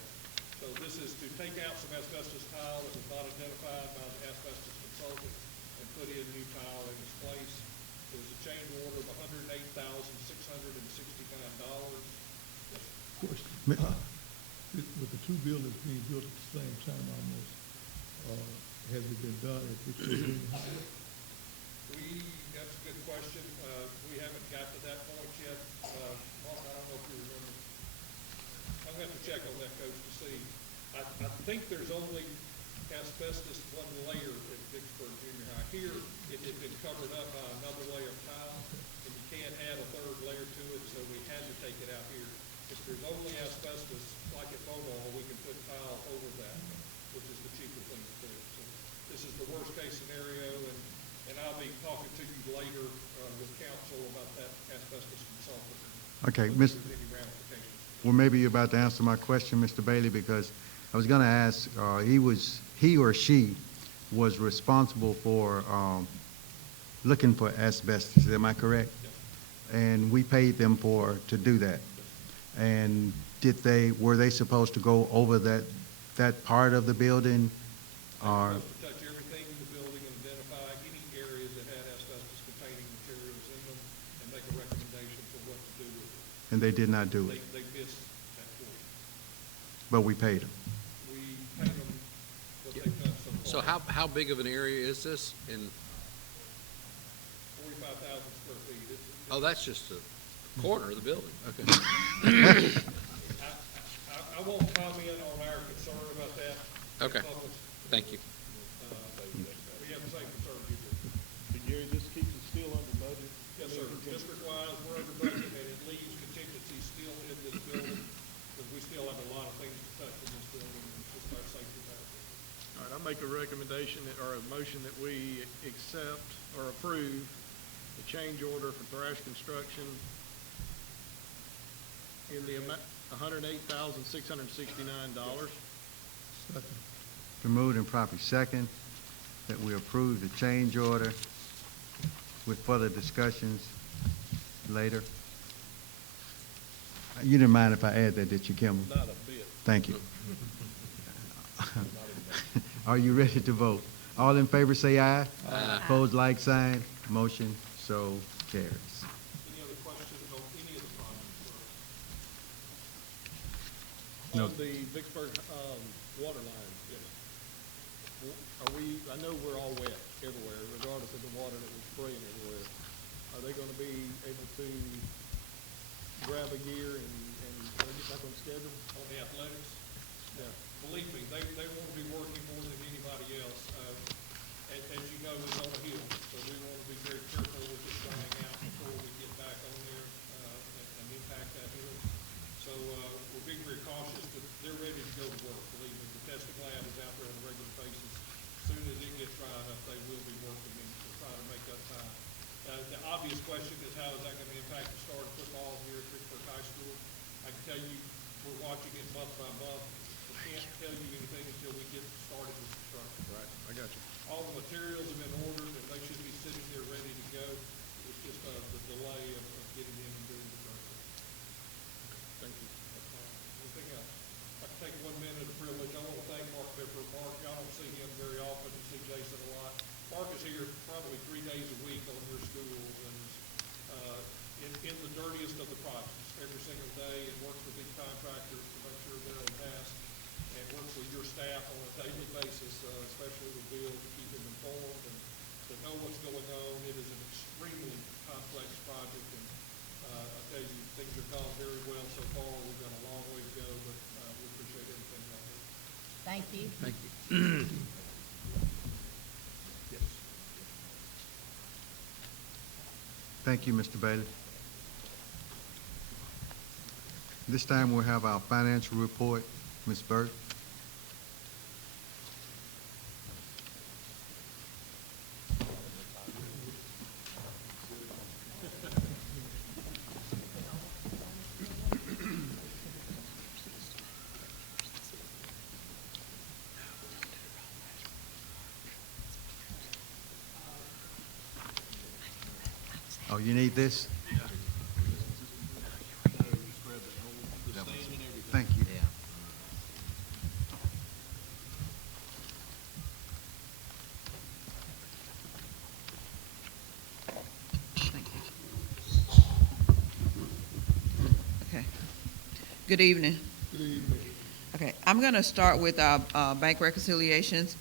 So this is to take out some asbestos tile that was not identified by the asbestos consultant and put in new tile in its place. There's a change order of $108,669. Question. With the two buildings being built at the same time almost, has it been done at Vicksburg Junior High? That's a good question. We haven't got to that point yet. Mark, I don't know if you remember. I'm going to have to check on that, Coach, to see. I think there's only asbestos one layer at Vicksburg Junior High. Here, it had been covered up by another layer of tile, and you can't add a third layer to it, so we had to take it out here. If there's only asbestos, like at Beaumont, we can put tile over that, which is the cheaper thing to do. So this is the worst case scenario, and I'll be talking to you later with council about that asbestos consultant. Okay, If there's any ramifications. Well, maybe you're about to answer my question, Mr. Bailey, because I was going to ask, he or she was responsible for looking for asbestos, am I correct? Yes. And we paid them to do that. And were they supposed to go over that part of the building? Or Supposed to touch everything in the building and identify any areas that had asbestos-containing materials in them and make a recommendation for what to do with it. and they did not do it, They missed that portion. but we paid them. We paid them what they've done so So far. how big of an area is this? And 45,000 square feet. Oh, that's just a corner of the building, okay. I won't comment on our concern about that. Okay, thank you. We have the same concerns you do. Gary, this keeps it still under budget? Yes, sir. District-wise, we're under budget, and it leaves contingency still in this building, because we still have a lot of things to touch in this building, and it's just our safety matter. All right, I make a recommendation or a motion that we accept or approve the change order for Thrash Construction in the amount, $108,669. Been moved and properly second that we approve the change order with further discussions later. You didn't mind if I add that, did you, Kimball? Not a bit. Thank you. Are you ready to vote? All in favor say aye. Aye. Opposed, like sign. Motion so carries. Any other questions on any of the projects? No. On the Vicksburg, water line, are we, I know we're all wet everywhere, regardless of the water that we're spraying everywhere. Are they gonna be able to grab a gear and kind of get back on schedule? On the athletics? Yeah. Believe me, they want to be working more than anybody else. As you know, it's on a hill, so we want to be very careful with it drying out before we get back on there and impact that hill. So we're being very cautious, but they're ready to go to work. Believe me, the testing lab is out there on a regular basis. As soon as it gets dry enough, they will be working and try to make up time. The obvious question is, how is that going to impact the start of football here at Vicksburg High School? I can tell you, we're watching it month by month. We can't tell you anything until we get started with construction. Right, I got you. All the materials have been ordered, and they should be sitting there ready to go. It's just the delay of getting in and doing the process. Thank you. Anything else? I can take 1 minute of privilege. I want to thank Mark Pepper. Mark, y'all don't see him very often. You see Jason a lot. Mark is here probably 3 days a week on your schools and is in the dirtiest of the projects every single day, and works with these contractors to make sure they're on task, and works with your staff on a daily basis, especially with Bill, to keep them informed and to know what's going on. It is an extremely complex project, and I tell you, things have gone very well so far. We've got a long way to go, but we appreciate everything y'all do. Thank you. Thank you. Yes. Thank you, Mr. Bailey. This time we'll have our financial report. Ms. Burke. Oh, you need this? Thank you. Okay. Good evening. Good evening. Okay, I'm going to start with our bank reconciliations,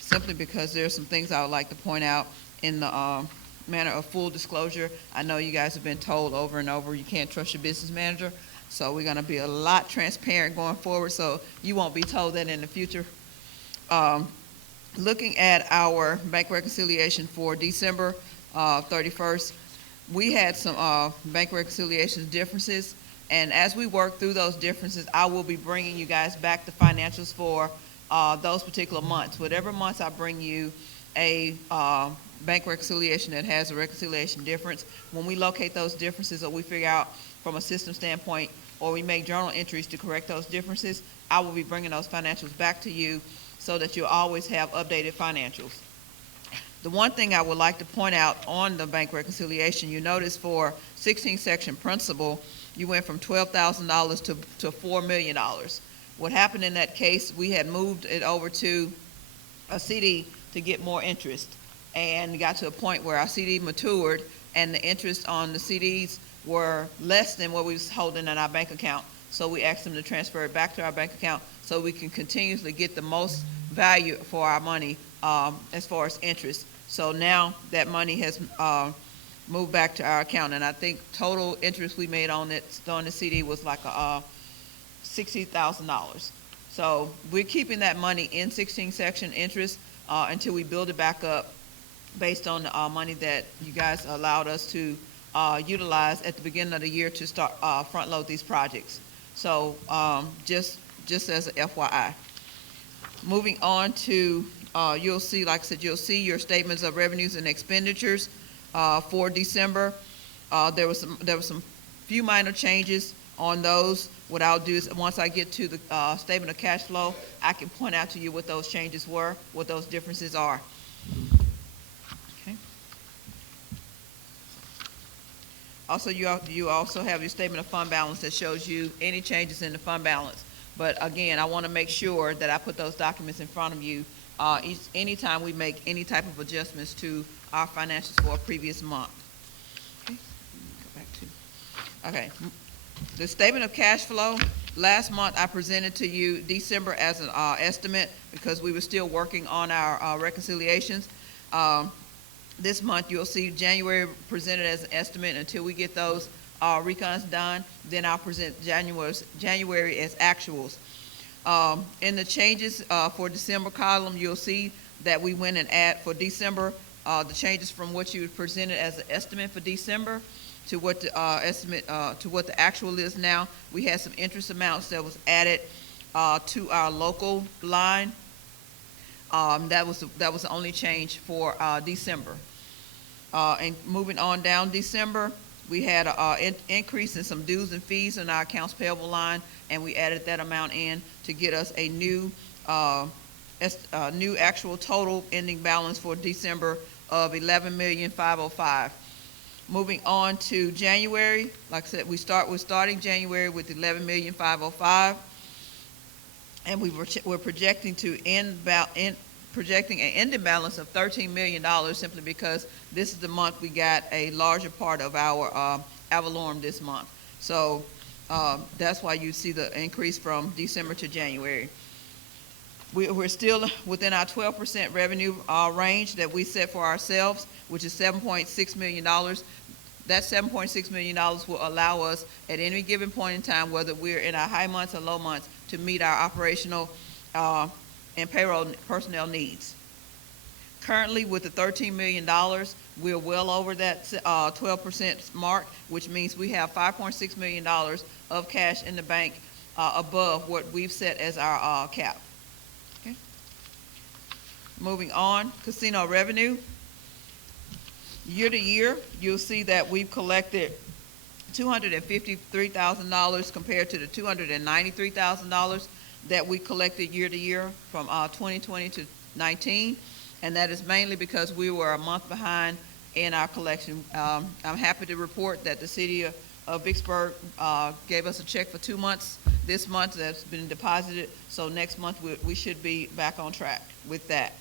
simply because there are some things I would like to point out in the manner of full disclosure. I know you guys have been told over and over you can't trust your business manager, so we're going to be a lot transparent going forward, so you won't be told that in the future. Looking at our bank reconciliation for December 31st, we had some bank reconciliation differences, and as we work through those differences, I will be bringing you guys back the financials for those particular months. Whatever months I bring you a bank reconciliation that has a reconciliation difference, when we locate those differences or we figure out from a system standpoint or we make journal entries to correct those differences, I will be bringing those financials back to you so that you'll always have updated financials. The one thing I would like to point out on the bank reconciliation, you notice for 16 section principal, you went from $12,000 to $4 million. What happened in that case, we had moved it over to a CD to get more interest, and got to a point where our CD matured and the interest on the CDs were less than what we was holding in our bank account. So we asked them to transfer it back to our bank account so we can continuously get the most value for our money as far as interest. So now that money has moved back to our account. And I think total interest we made on the CD was like $60,000. So we're keeping that money in 16 section interest until we build it back up based on the money that you guys allowed us to utilize at the beginning of the year to start front load these projects. So just as an FYI. Moving on to, you'll see, like I said, you'll see your statements of revenues and expenditures for December. There was some few minor changes on those. What I'll do is once I get to the statement of cash flow, I can point out to you what those changes were, what those differences are. Okay. Also, you also have your statement of fund balance that shows you any changes in the fund balance. But again, I want to make sure that I put those documents in front of you anytime we make any type of adjustments to our financials for a previous month. Okay. Go back to, okay. The statement of cash flow, last month I presented to you December as an estimate because we were still working on our reconciliations. This month you'll see January presented as an estimate until we get those recons done. Then I'll present January as actuals. In the changes for December column, you'll see that we went and add for December the changes from what you presented as an estimate for December to what the estimate to what the actual is now. We had some interest amounts that was added to our local line. That was the only change for December. And moving on down December, we had an increase in some dues and fees in our accounts payable line, and we added that amount in to get us a new actual total ending balance for December of $11,505,000. Moving on to January, like I said, we're starting January with $11,505,000, and we're projecting projecting an ending balance of $13 million simply because this is the month we got a larger part of our Avalorm this month. So that's why you see the increase from December to January. We're still within our 12% revenue range that we set for ourselves, which is $7.6 million. That $7.6 million will allow us at any given point in time, whether we're in our high months or low months, to meet our operational and payroll personnel needs. Currently, with the $13 million, we're well over that 12% mark, which means we have $5.6 million of cash in the bank above what we've set as our cap. Okay. Moving on, casino revenue. Year to year, you'll see that we've collected $253,000 compared to the $293,000 that we collected year to year from 2020 to 19, and that is mainly because we were a month behind in our collection. I'm happy to report that the city of Vicksburg gave us a check for 2 months this month that's been deposited, so next month we should be back on track with that.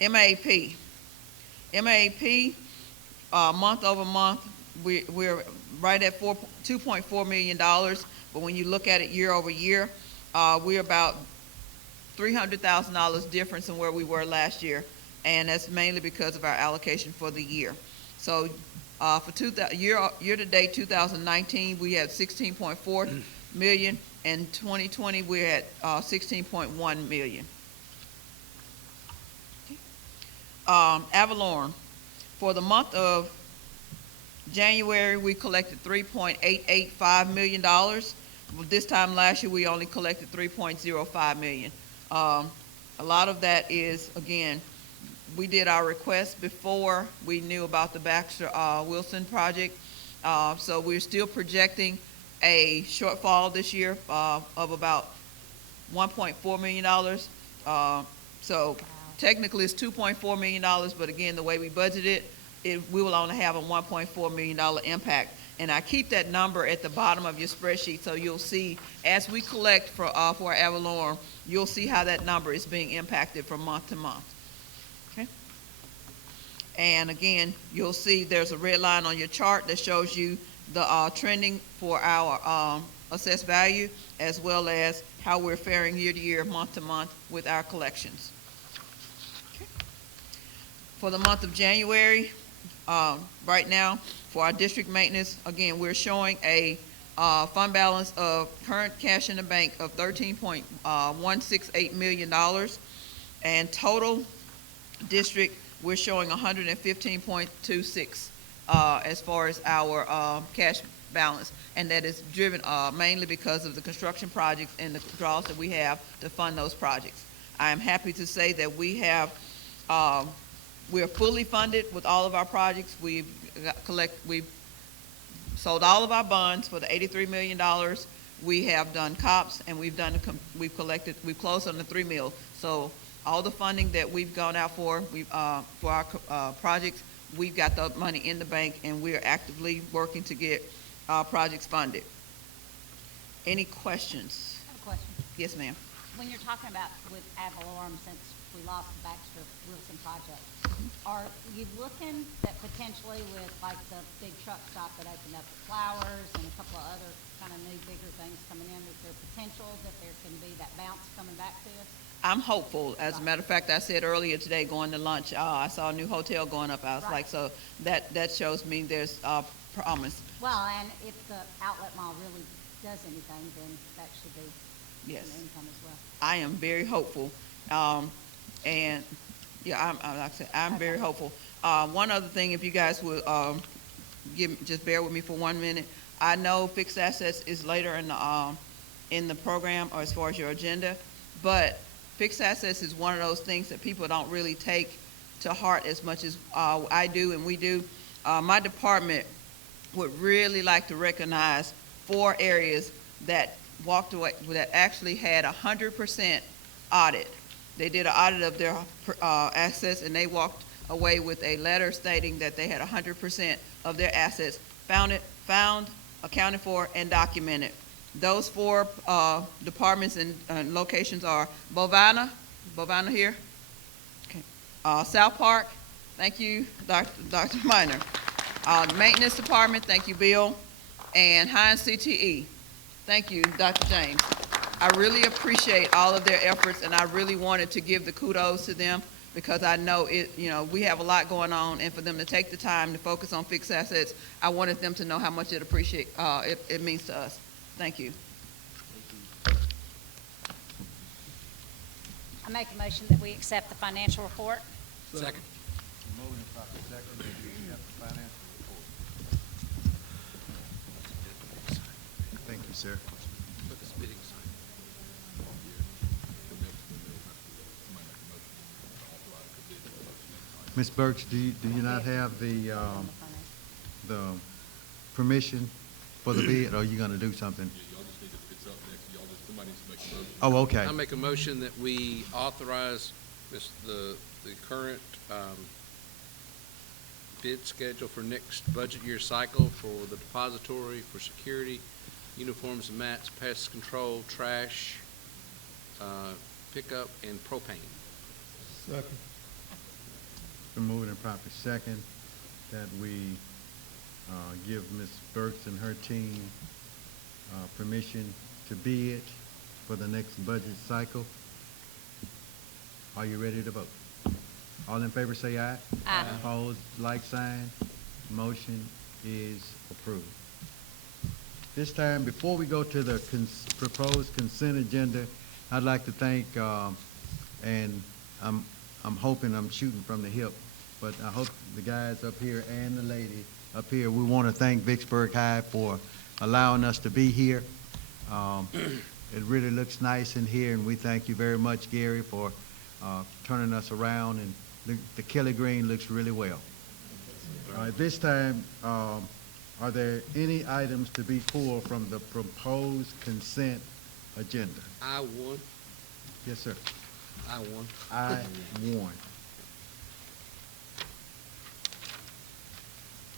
MAP. Month over month, we're right at $2.4 million, but when you look at it year over year, we're about $300,000 difference in where we were last year, and that's mainly because of our allocation for the year. So for year to date 2019, we had 16.4 million, and 2020 we're at 16.1 million. Avalorm. For the month of January, we collected $3.885 million. This time last year, we only collected $3.05 million. A lot of that is, again, we did our request before we knew about the Baxter Wilson project. So we're still projecting a shortfall this year of about $1.4 million. So technically it's $2.4 million, but again, the way we budgeted it, we will only have a $1.4 million impact. And I keep that number at the bottom of your spreadsheet, so you'll see as we collect for Avalorm, you'll see how that number is being impacted from month to month. Okay. And again, you'll see there's a red line on your chart that shows you the trending for our assessed value, as well as how we're faring year to year, month to month with our collections. For the month of January, right now, for our district maintenance, again, we're showing a fund balance of current cash in the bank of $13.168 million. And total district, we're showing 115.26 as far as our cash balance. And that is driven mainly because of the construction projects and the draws that we have to fund those projects. I am happy to say that we're fully funded with all of our projects. We've sold all of our bonds for the $83 million. We have done COPS, and we've closed on the 3 mills. So all the funding that we've gone out for our projects, we've got the money in the bank, and we are actively working to get projects funded. Any questions? I have a question. Yes, ma'am. When you're talking about with ad valorem, since we lost the Baxter Wilson project, are you looking that potentially with like the big truck stop that opened up at Flowers and a couple of other kind of new bigger things coming in, is there potential that there can be that bounce coming back to us? I'm hopeful. As a matter of fact, I said earlier today going to lunch, I saw a new hotel going up. I was like, so that shows me there's promise. Well, and if the outlet mall really does anything, then that should be Yes. an income as well. I am very hopeful. And yeah, like I said, I'm very hopeful. One other thing, if you guys would just bear with me for 1 minute. I know fixed assets is later in the program or as far as your agenda, but fixed assets is one of those things that people don't really take to heart as much as I do and we do. My department would really like to recognize 4 areas that walked away, that actually had 100% audit. They did an audit of their assets, and they walked away with a letter stating that they had 100% of their assets found, accounted for, and documented. Those 4 departments and locations are Bovana here, okay. South Park, thank you, Dr. Minor. Maintenance Department, thank you, Bill, and Heinz CTE. Thank you, Dr. James. I really appreciate all of their efforts, and I really wanted to give the kudos to them because I know we have a lot going on, and for them to take the time to focus on fixed assets, I wanted them to know how much it means to us. Thank you. I make a motion that we accept the financial report. Second. Moving properly second, that we accept the financial report. Thank you, sir. Put the spitting sign. Ms. Burks, do you not have the permission for the bid, or are you gonna do something? Oh, okay. I make a motion that we authorize the current bid schedule for next budget year cycle for the depository, for security, uniforms and mats, pest control, trash, pickup, and propane. Second. Been moved and properly second that we give Ms. Burks and her team permission to bid for the next budget cycle. Are you ready to vote? All in favor say aye. Aye. Opposed, like sign. Motion is approved. This time, before we go to the proposed consent agenda, I'd like to thank, and I'm hoping I'm shooting from the hip, but I hope the guys up here and the lady up here, we want to thank Vicksburg High for allowing us to be here. It really looks nice in here, and we thank you very much, Gary, for turning us around, and the Kelly Green looks really well. At this time, are there any items to be pulled from the proposed consent agenda? I-1. Yes, sir. I-1. I-1.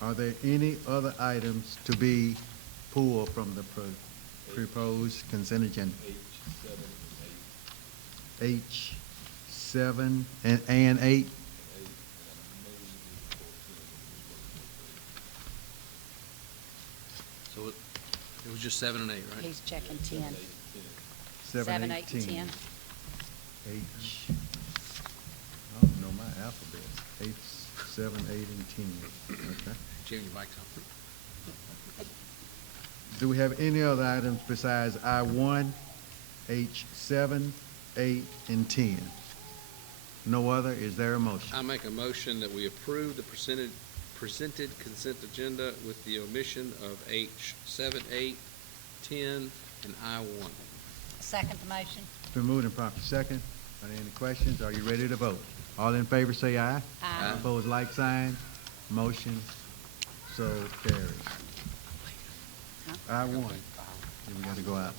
Are there any other items to be pulled from the proposed consent agenda? H7 and 8. So it was just 7 and 8, right? He's checking 10. 7, 8, and 10. H. I don't know my alphabet. H. 7, 8, and 10. Okay. Junior mic's on. Do we have any other items besides I-1, H7, 8, and 10? No other. Is there a motion? I make a motion that we approve the presented consent agenda with the omission of H7, 8, 10, and I-1. Second the motion. It's been moved and properly second. Are there any questions? Are you ready to vote? All in favor say aye. Aye. Opposed, like sign. Motion so carries. I-1. Then we got to go out.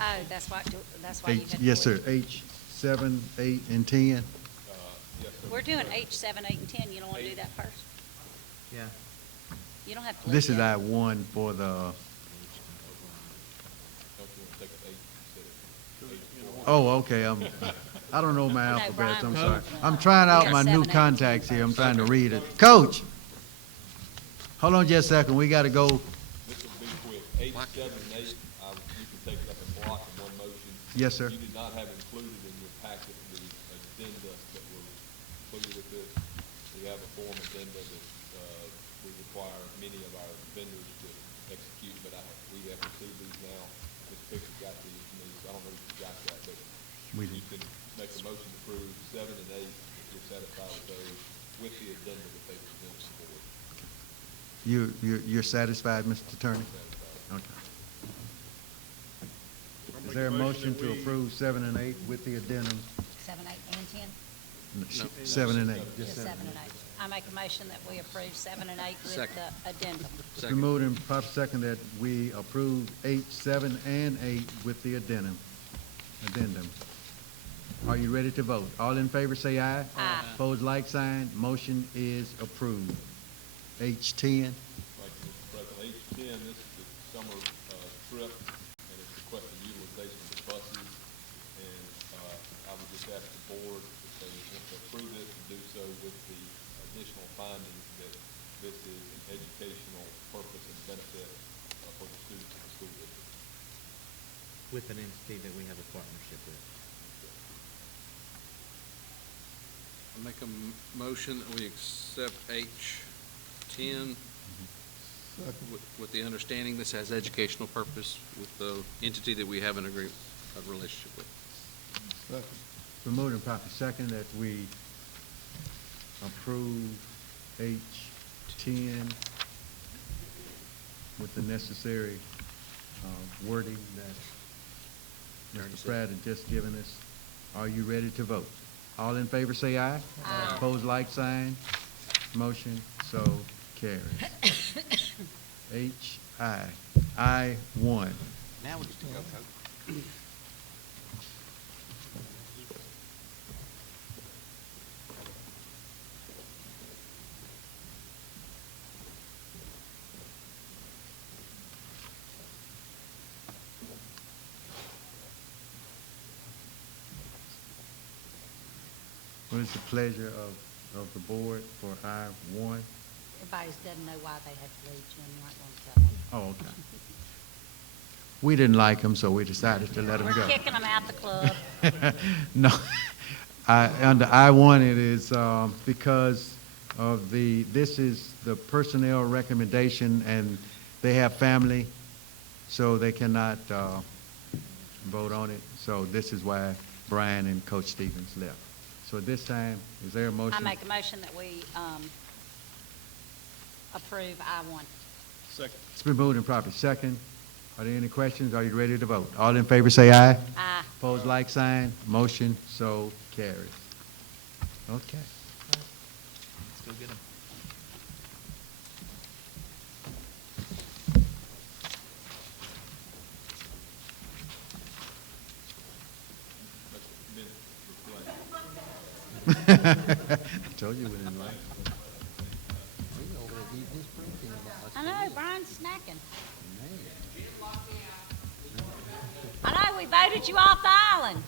Oh, that's why you H, had. yes, sir. H7, 8, and 10. We're doing H7, 8, and 10. You don't want to do that first? Yeah. You don't have to. This leave is that. I-1 for the, oh, okay. I don't know my Okay, alphabets. I'm Brian. sorry. I'm trying out my new contacts here. I'm trying to read it. Coach, hold on just a second. We got to go. This will be quick. H7 and 8, you can take it up in block in one motion. Yes, sir. You did not have included in your packet the addenda that were included with this. We have a form addenda that we require many of our vendors to execute, but we have received these now. Ms. Pickett got these to me, so I don't know if you got that, but We you did. can make a motion to approve 7 and 8 if you're satisfied with those, with the addenda that they present to the board. You're satisfied, Mr. Attorney? Okay. Is there a motion to approve 7 and 8 with the addendum? 7, 8, and 10? No, 7 and 8. Just 7 and 8. I make a motion that we approve 7 and 8 with Second. the addendum. It's been moved and proper second that we approve H7 and 8 with the addendum. Are you ready to vote? All in favor say aye. Aye. Opposed, like sign. Motion is approved. H10. Right, Mr. President, H10, this is the summer trip, and it's requesting utilization of the buses. And I would just ask the board if they want to approve this, to do so with the additional findings that this is an educational purpose and benefit for the students of the school district. With an entity that we have a partnership with. I make a motion that we accept H10 with the understanding this has educational purpose with the entity that we have a relationship with. It's been moved and proper second that we approve H10 with the necessary wording that Mr. Pratt had just given us. Are you ready to vote? All in favor say aye. Aye. Opposed, like sign. Motion so carries. I1. Now we get to go, Coach. What is the pleasure of the board for I1? Everybody doesn't know why they had to leave, Jim. You might want to tell them. Oh, okay. We didn't like him, so we decided to let him We're go. kicking them out the club. No, under I1 it is because of this is the personnel recommendation and they have family, so they cannot vote on it. So this is why Brian and Coach Stevens left. So at this time, is there a motion? I make a motion that we approve I-1. Second. It's been moved and properly second. Are there any questions? Are you ready to vote? All in favor say aye. Aye. Opposed, like sign. Motion so carries. Okay. Let's go get them. I told you we didn't like it. I know, Brian's snacking. I know, we voted you off the island.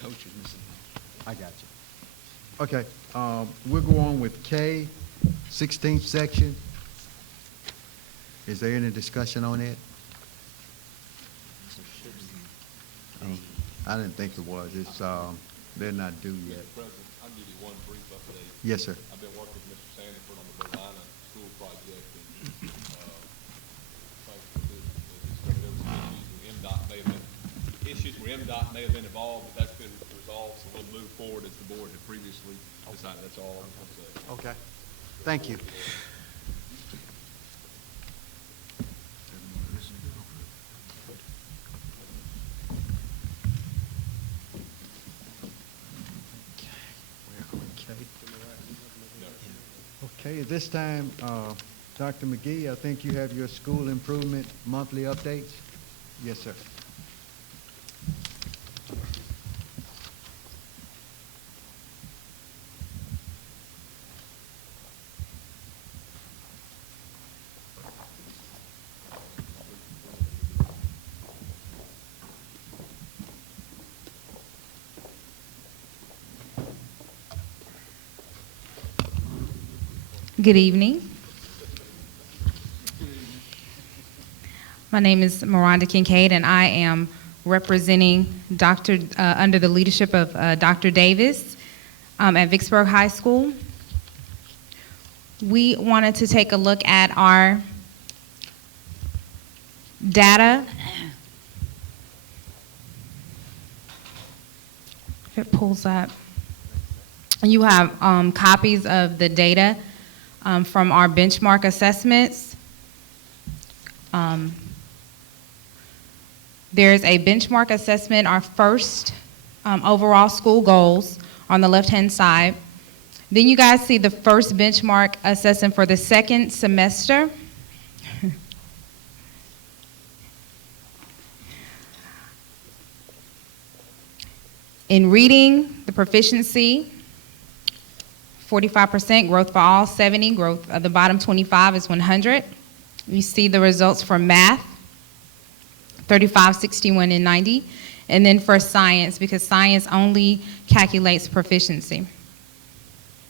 Coach is missing. I got you. Okay, we'll go on with K, 16th section. Is there any discussion on it? I didn't think it was. It's, they're not due yet. Mr. President, I'll give you one brief update. Yes, sir. I've been working with Mr. Sanford on the Bolina School project, and, thanks for this, there was some issues where MDOT may have been involved, but that's been resolved, so we'll move forward as the board had previously decided. That's all I'm going to say. Okay. Thank you. Okay, at this time, Dr. McGee, I think you have your school improvement monthly updates? Yes, sir. Good evening. My name is Miranda Kincaid, and I am representing under the leadership of Dr. Davis at Vicksburg High School. We wanted to take a look at our data. If it pulls up. You have copies of the data from our benchmark assessments. There's a benchmark assessment, our first overall school goals on the left-hand side. Then you guys see the first benchmark assessment for the second semester. In reading, the proficiency, 45% growth for all, 70 growth of the bottom 25 is 100. You see the results for math, 35, 61, and 90. And then for science, because science only calculates proficiency.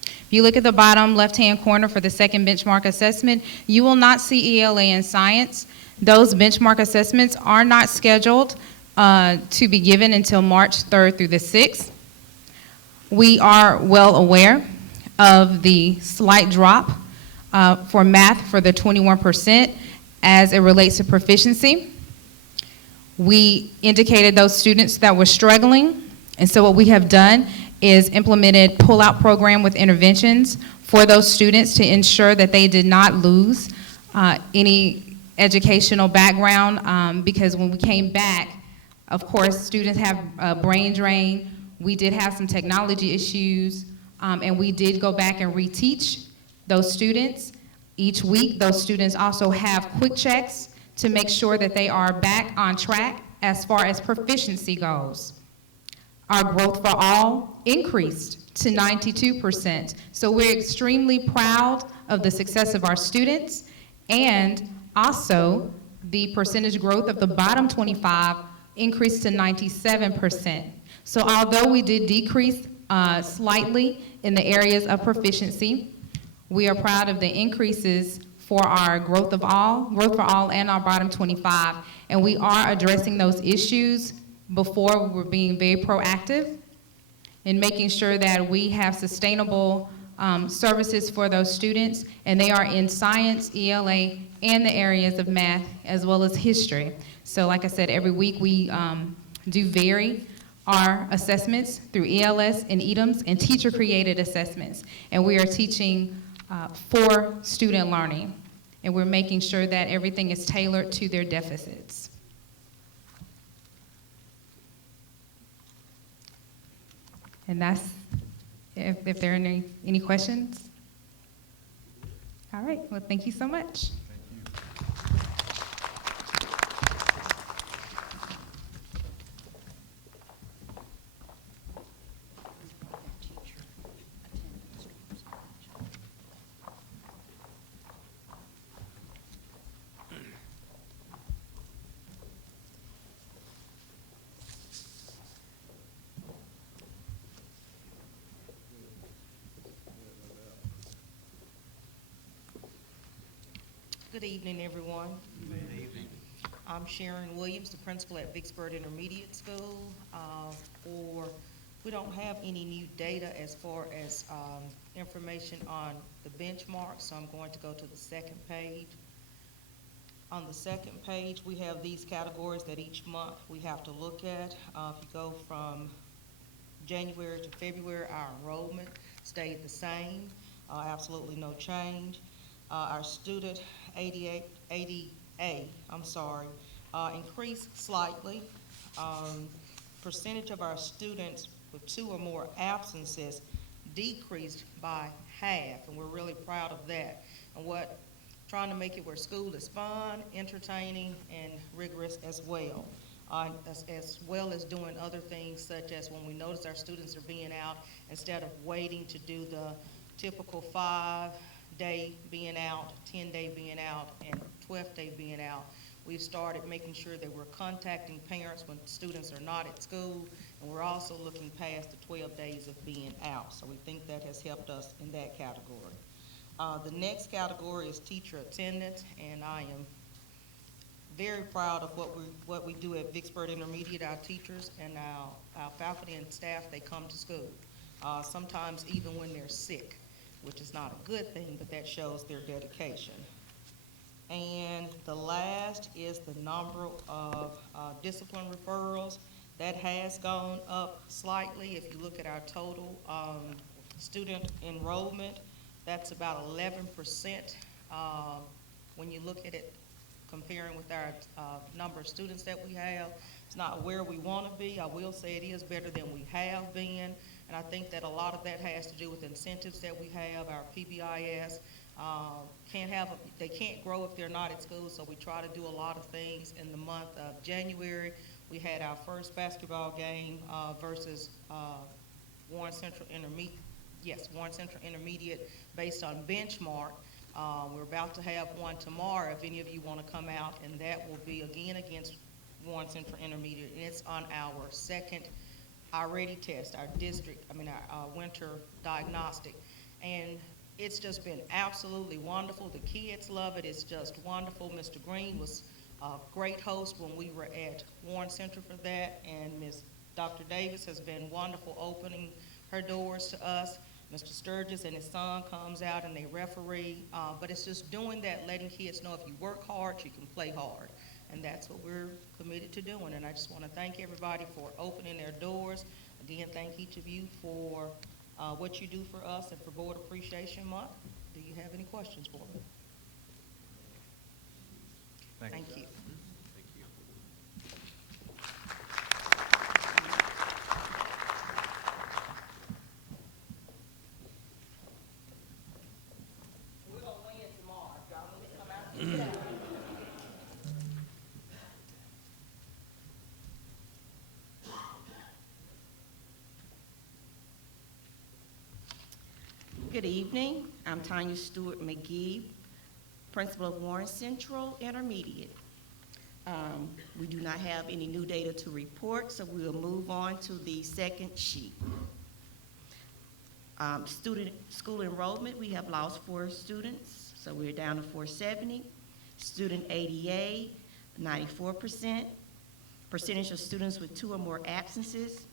If you look at the bottom left-hand corner for the second benchmark assessment, you will not see ELA in science. Those benchmark assessments are not scheduled to be given until March 3rd through the 6th. We are well aware of the slight drop for math for the 21% as it relates to proficiency. We indicated those students that were struggling, and so what we have done is implemented pull-out program with interventions for those students to ensure that they did not lose any educational background because when we came back, of course, students have brain drain. We did have some technology issues, and we did go back and reteach those students. Each week, those students also have quick checks to make sure that they are back on track as far as proficiency goes. Our growth for all increased to 92%. So we're extremely proud of the success of our students, and also the percentage growth of the bottom 25 increased to 97%. So although we did decrease slightly in the areas of proficiency, we are proud of the increases for our growth for all and our bottom 25. And we are addressing those issues before. We're being very proactive in making sure that we have sustainable services for those students, and they are in science, ELA, and the areas of math, as well as history. So like I said, every week we do vary our assessments through ELS and EDMS and teacher-created assessments. And we are teaching for student learning. And we're making sure that everything is tailored to their deficits. And that's, if there are any questions. All right, well, thank you so much. Good evening, everyone. Good evening. I'm Sharon Williams, the principal at Vicksburg Intermediate School. We don't have any new data as far as information on the benchmark, so I'm going to go to the second page. On the second page, we have these categories that each month we have to look at. If you go from January to February, our enrollment stayed the same, absolutely no change. Our student ADA increased slightly. Percentage of our students with 2 or more absences decreased by half, and we're really proud of that. And trying to make it where school is fun, entertaining, and rigorous as well. As well as doing other things such as when we notice our students are being out, instead of waiting to do the typical 5-day being out, 10-day being out, and 12th-day being out, we've started making sure that we're contacting parents when students are not at school, and we're also looking past the 12 days of being out. So we think that has helped us in that category. The next category is teacher attendance, and I am very proud of what we do at Vicksburg Intermediate. Our teachers and our faculty and staff, they come to school, sometimes even when they're sick, which is not a good thing, but that shows their dedication. And the last is the number of discipline referrals. That has gone up slightly. If you look at our total student enrollment, that's about 11%. When you look at it comparing with our number of students that we have, it's not where we want to be. I will say it is better than we have been, and I think that a lot of that has to do with incentives that we have. Our PBIS they can't grow if they're not at school, so we try to do a lot of things. In the month of January, we had our first basketball game versus Warren Central Intermediate based on benchmark. We're about to have one tomorrow if any of you want to come out, and that will be again against Warren Central Intermediate, and it's on our second I-Ready test, our winter diagnostic. And it's just been absolutely wonderful. The kids love it. It's just wonderful. Mr. Green was a great host when we were at Warren Central for that, and Dr. Davis has been wonderful opening her doors to us. Mr. Sturgis and his son comes out and they referee, but it's just doing that, letting kids know if you work hard, you can play hard. And that's what we're committed to doing. And I just want to thank everybody for opening their doors. Again, thank each of you for what you do for us and for Board Appreciation Month. Do you have any questions for me? Thank you. We're going to win tomorrow. Y'all need to come out and get out. Good evening. I'm Tanya Stewart McGee, principal of Warren Central Intermediate. We do not have any new data to report, so we'll move on to the second sheet. School enrollment, we have lost 4 students, so we're down to 470. Student ADA, 94%. Percentage of students with 2 or more absences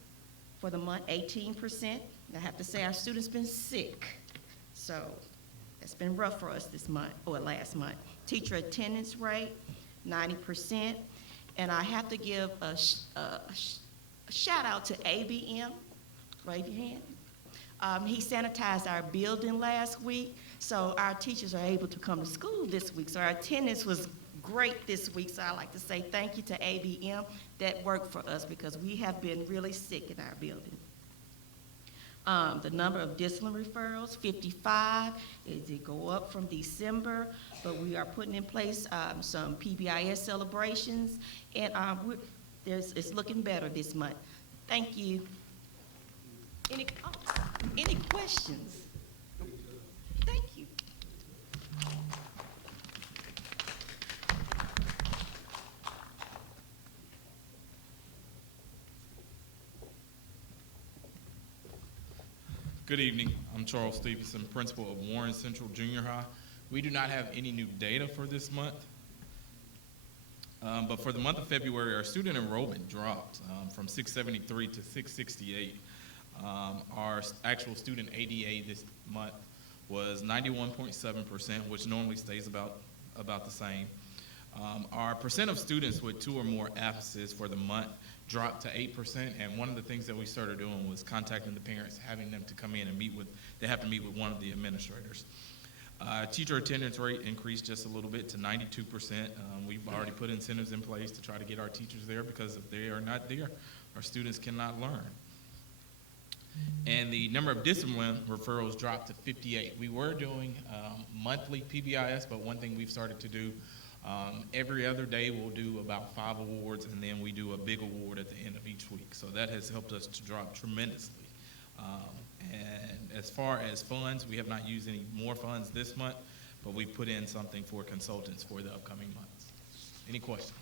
for the month, 18%. I have to say our students been sick, so it's been rough for us this month, or last month. Teacher attendance rate, 90%. And I have to give a shout out to ABM. Raise your hand. He sanitized our building last week, so our teachers are able to come to school this week. So our attendance was great this week, so I'd like to say thank you to ABM that worked for us because we have been really sick in our building. The number of discipline referrals, 55. It did go up from December, but we are putting in place some PBIS celebrations, and it's looking better this month. Thank you. Any questions? Thank you. Good evening. I'm Charles Stevenson, principal of Warren Central Junior High. We do not have any new data for this month. But for the month of February, our student enrollment dropped from 673 to 668. Our actual student ADA this month was 91.7%, which normally stays about the same. Our percent of students with 2 or more absences for the month dropped to 8%, and one of the things that we started doing was contacting the parents, having them to come in and they have to meet with one of the administrators. Teacher attendance rate increased just a little bit to 92%. We've already put incentives in place to try to get our teachers there, because if they are not there, our students cannot learn. And the number of discipline referrals dropped to 58. We were doing monthly PBIS, but one thing we've started to do, every other day we'll do about 5 awards, and then we do a big award at the end of each week. So that has helped us to drop tremendously. And as far as funds, we have not used any more funds this month, but we've put in something for consultants for the upcoming months. Any questions?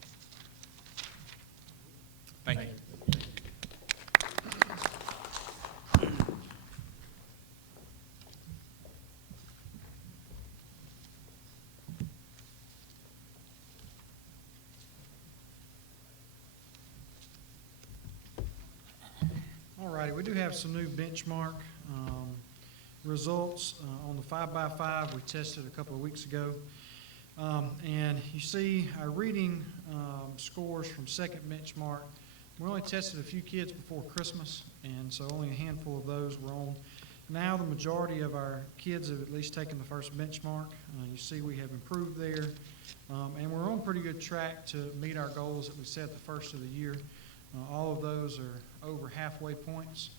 Thank you. All righty, we do have some new benchmark results on the 5x5 we tested a couple of weeks ago. And you see our reading scores from second benchmark. We only tested a few kids before Christmas, and so only a handful of those were on. Now the majority of our kids have at least taken the first benchmark. You see we have improved there, and we're on pretty good track to meet our goals that we set the first of the year. All of those are over halfway points,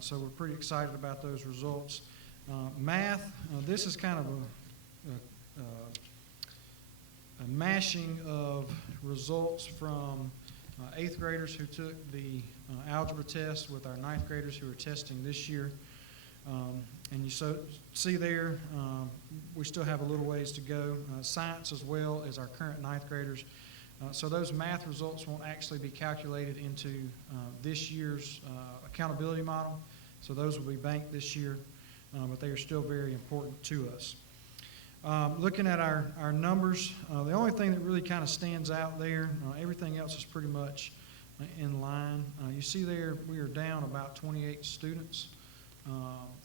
so we're pretty excited about those results. Math, this is kind of a mashing of results from 8th graders who took the algebra test with our 9th graders who are testing this year. And you see there, we still have a little ways to go. Science as well as our current 9th graders. So those math results won't actually be calculated into this year's accountability model. So those will be banked this year, but they are still very important to us. Looking at our numbers, the only thing that really kind of stands out there, everything else is pretty much in line. You see there we are down about 28 students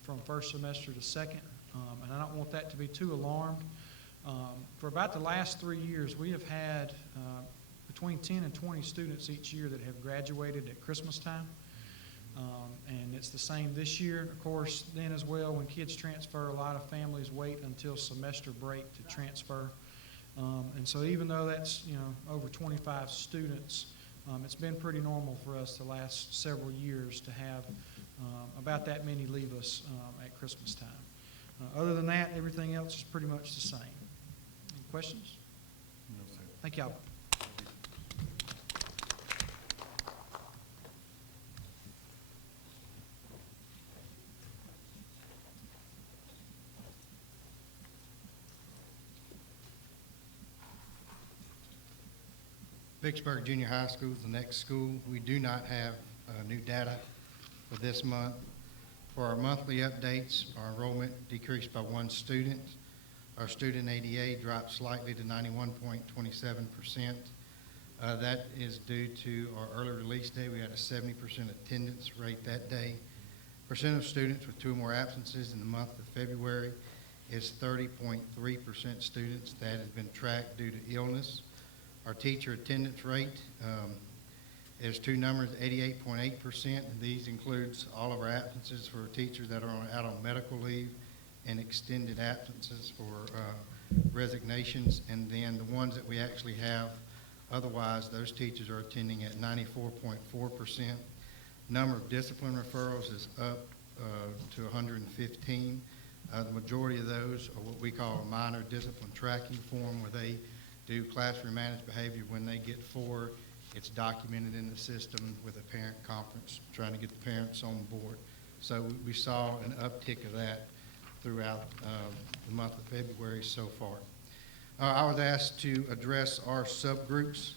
from first semester to second, and I don't want that to be too alarmed. For about the last 3 years, we have had between 10 and 20 students each year that have graduated at Christmas time. And it's the same this year. Of course, then as well, when kids transfer, a lot of families wait until semester break to transfer. And so even though that's, over 25 students, it's been pretty normal for us the last several years to have about that many leave us at Christmas time. Other than that, everything else is pretty much the same. Any questions? No, sir. Thank y'all. Vicksburg Junior High School is the next school. We do not have new data for this month. For our monthly updates, our enrollment decreased by 1 student. Our student ADA dropped slightly to 91.27%. That is due to our early release day. We had a 70% attendance rate that day. Percent of students with 2 or more absences in the month of February is 30.3% students. That has been tracked due to illness. Our teacher attendance rate is 2 numbers, 88.8%. And these includes all of our absences for teachers that are out on medical leave and extended absences for resignations. And then the ones that we actually have, otherwise, those teachers are attending at 94.4%. Number of discipline referrals is up to 115. The majority of those are what we call a minor discipline tracking form, where they do classroom managed behavior. When they get 4, it's documented in the system with a parent conference, trying to get the parents on board. So we saw an uptick of that throughout the month of February so far. I was asked to address our subgroups.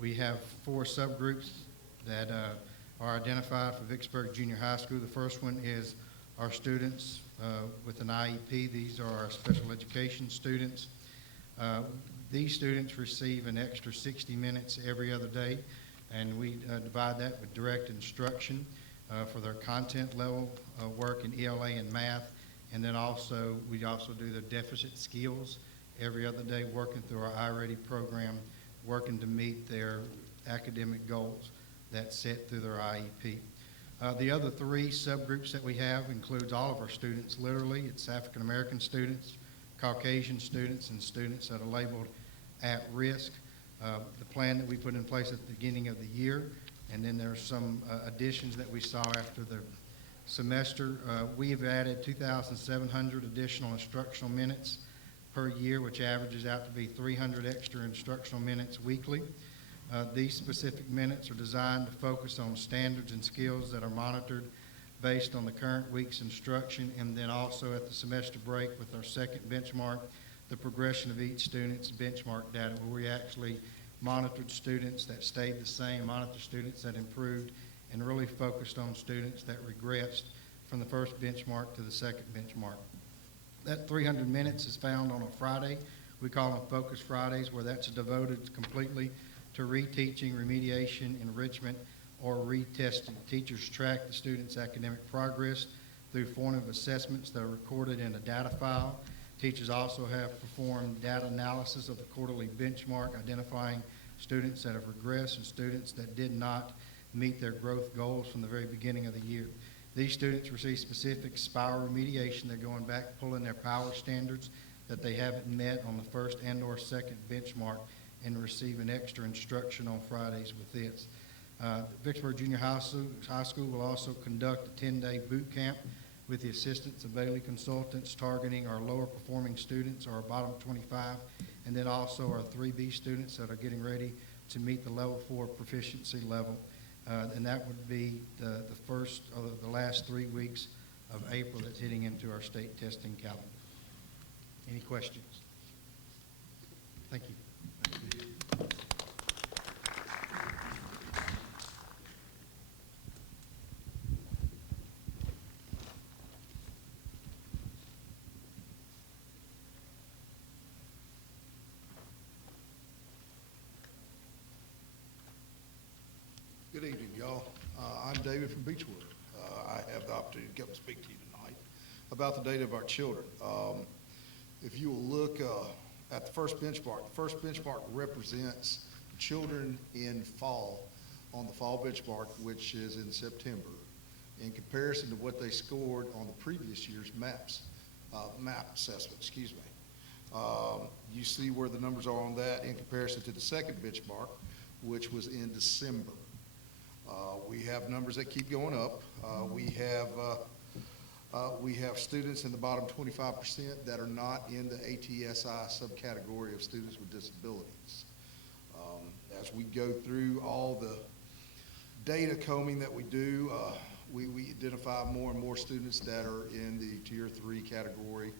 We have 4 subgroups that are identified for Vicksburg Junior High School. The first one is our students with an IEP. These are our special education students. These students receive an extra 60 minutes every other day, and we divide that with direct instruction for their content level work in ELA and math, and then also we also do their deficit skills every other day, working through our iReady program, working to meet their academic goals that's set through their IEP. The other three subgroups that we have includes all of our students, literally. It's African American students, Caucasian students, and students that are labeled at risk. The plan that we put in place at the beginning of the year, and then there's some additions that we saw after the semester. We have added 2,700 additional instructional minutes per year, which averages out to be 300 extra instructional minutes weekly. These specific minutes are designed to focus on standards and skills that are monitored based on the current week's instruction, and then also at the semester break with our second benchmark, the progression of each student's benchmark data, where we actually monitored students that stayed the same, monitored students that improved, and really focused on students that regressed from the first benchmark to the second benchmark. That 300 minutes is found on a Friday. We call them Focus Fridays, where that's devoted completely to reteaching, remediation, enrichment, or retesting. Teachers track the students' academic progress through formative assessments that are recorded in a data file. Teachers also have performed data analysis of the quarterly benchmark, identifying students that have regressed and students that did not meet their growth goals from the very beginning of the year. These students receive specific spiral remediation. They're going back, pulling their power standards that they haven't met on the first and or second benchmark, and receiving extra instruction on Fridays with this. Vicksburg Junior High School will also conduct a 10-day boot camp with the assistance of Bailey consultants targeting our lower performing students, our bottom 25, and then also our 3B students that are getting ready to meet the level 4 proficiency level. And that would be the first or the last 3 weeks of April that's hitting into our state testing calendar. Any questions? Thank you. Good evening, y'all. I'm David from Beechwood. I have the opportunity to come and speak to you tonight about the data of our children. If you will look at the first benchmark represents children in fall, on the fall benchmark, which is in September, in comparison to what they scored on the previous year's map assessment, excuse me. You see where the numbers are on that in comparison to the second benchmark, which was in December. We have numbers that keep going up. We have students in the bottom 25% that are not in the ATSI subcategory of students with disabilities. As we go through all the data combing that we do, we identify more and more students that are in the tier 3 category.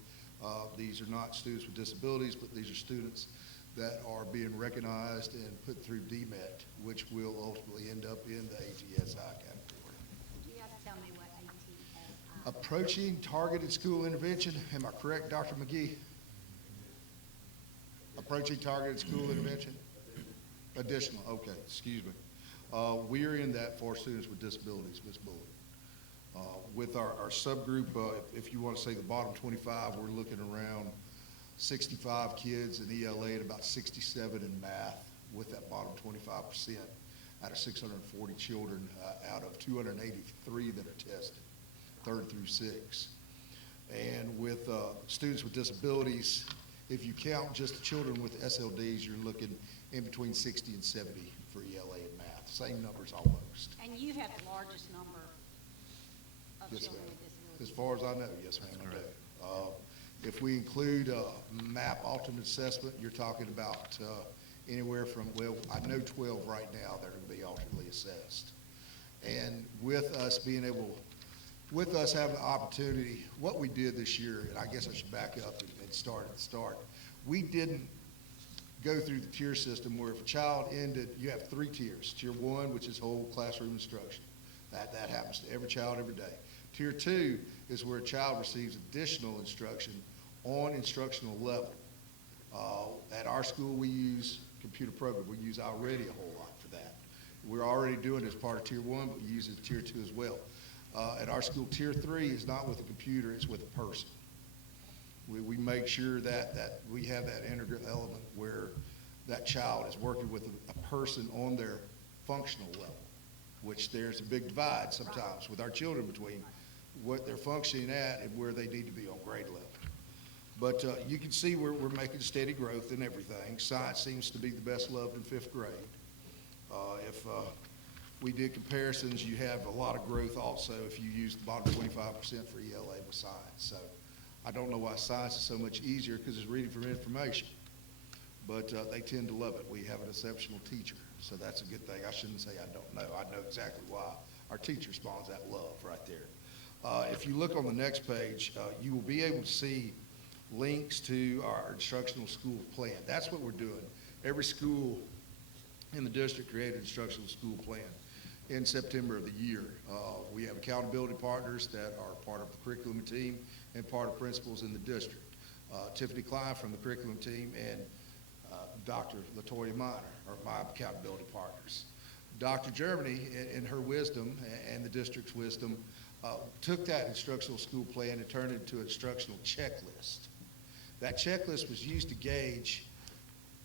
These are not students with disabilities, but these are students that are being recognized and put through DMET, which will ultimately end up in the ATSI category. You have to tell me what ATSI. Approaching targeted school intervention. Am I correct, Dr. McGee? Approaching targeted school intervention? Additional, okay, excuse me. We are in that for students with disabilities, Ms. Bullock. With our subgroup, if you want to say the bottom 25, we're looking around 65 kids in ELA and about 67 in math, with that bottom 25% out of 640 children out of 283 that are tested, 3rd through 6th. And with students with disabilities, if you count just the children with SLDs, you're looking in between 60 and 70 for ELA and math. Same numbers almost. And you have the largest number of Yes, children ma'am. with disabilities. As far as I know, yes, ma'am, I do. If we include MAP alternate assessment, you're talking about anywhere from, well, I know 12 right now that are going to be alternately assessed. And with us being able, with us having the opportunity, what we did this year, and I guess I should back up and start at the start, we didn't go through the tier system where if a child ended, you have 3 tiers. Tier 1, which is whole classroom instruction. That happens to every child every day. Tier 2 is where a child receives additional instruction on instructional level. At our school, we use computer program. We use already a whole lot for that. We're already doing it as part of Tier 1, but we use it Tier 2 as well. At our school, Tier 3 is not with a computer, it's with a person. We make sure that we have that integral element where that child is working with a person on their functional level, which there's a big divide sometimes with our children between what they're functioning at and where they need to be on grade level. But you can see we're making steady growth in everything. Science seems to be the best loved in 5th grade. If we did comparisons, you have a lot of growth also if you use the bottom 25% for ELA with science. So I don't know why science is so much easier, because it's reading from information. But they tend to love it. We have an exceptional teacher, so that's a good thing. I shouldn't say I don't know. I know exactly why. Our teacher spawns that love right there. If you look on the next page, you will be able to see links to our instructional school plan. That's what we're doing. Every school in the district created an instructional school plan in September of the year. We have accountability partners that are part of the curriculum team and part of principals in the district. Tiffany Klein from the curriculum team and Dr. LaToya Minor are my accountability partners. Dr. Germany, in her wisdom and the district's wisdom, took that instructional school plan and turned it into an instructional checklist. That checklist was used to gauge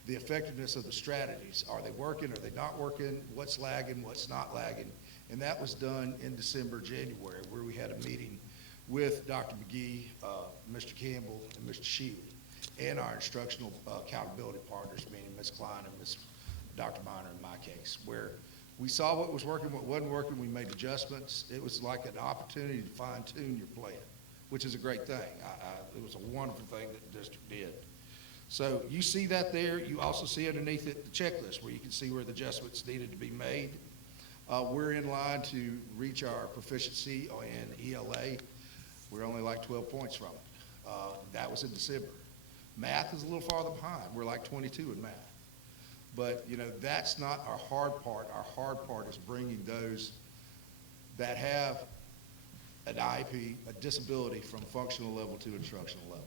the effectiveness of the strategies. Are they working? Are they not working? What's lagging? What's not lagging? And that was done in December, January, where we had a meeting with Dr. McGee, Mr. Campbell, and Mr. Shealy, and our instructional accountability partners, meaning Ms. Klein and Ms. Dr. Minor in my case, where we saw what was working, what wasn't working, we made adjustments. It was like an opportunity to fine-tune your plan, which is a great thing. It was a wonderful thing that the district did. So you see that there. You also see underneath it the checklist where you can see where the adjustments needed to be made. We're in line to reach our proficiency in ELA. We're only like 12 points from it. That was in December. Math is a little farther behind. We're like 22 in math. But, you know, that's not our hard part. Our hard part is bringing those that have an IEP, a disability, from functional level to instructional level.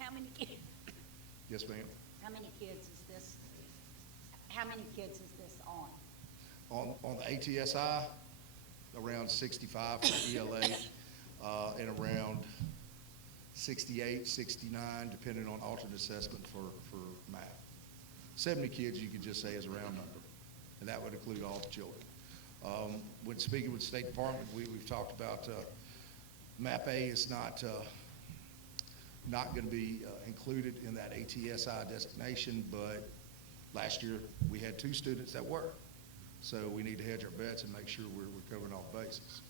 How many kids? Yes, ma'am. How many kids is this? How many kids is this on? On the ATSI, around 65 for ELA, and around 68, 69, depending on alternate assessment for math. 70 kids, you could just say, is a round number, and that would include all the children. When speaking with the State Department, we've talked about MAP A is not going to be included in that ATSI designation, but last year we had 2 students that were. So we need to hedge our bets and make sure we're covering all bases.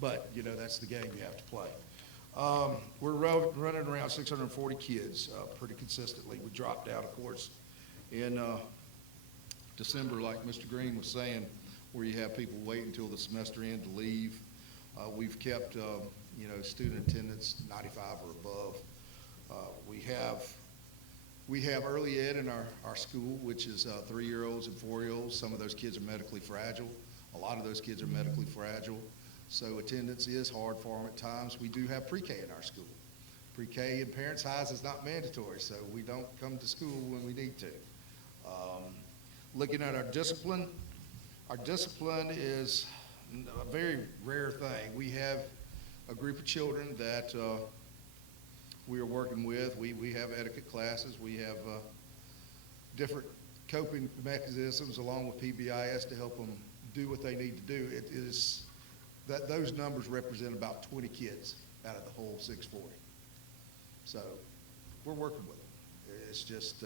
But, you know, that's the game you have to play. We're running around 640 kids pretty consistently. We dropped out, of course, in December, like Mr. Green was saying, where you have people wait until the semester end to leave. We've kept, you know, student attendance 95 or above. We have early ed in our school, which is 3-year-olds and 4-year-olds. Some of those kids are medically fragile. A lot of those kids are medically fragile. So attendance is hard for them at times. We do have pre-K in our school. Pre-K and parent size is not mandatory, so we don't come to school when we need to. Looking at our discipline is a very rare thing. We have a group of children that we are working with. We have etiquette classes. We have different coping mechanisms along with PBIS to help them do what they need to do. It is that those numbers represent about 20 kids out of the whole 640. So we're working with them. It's just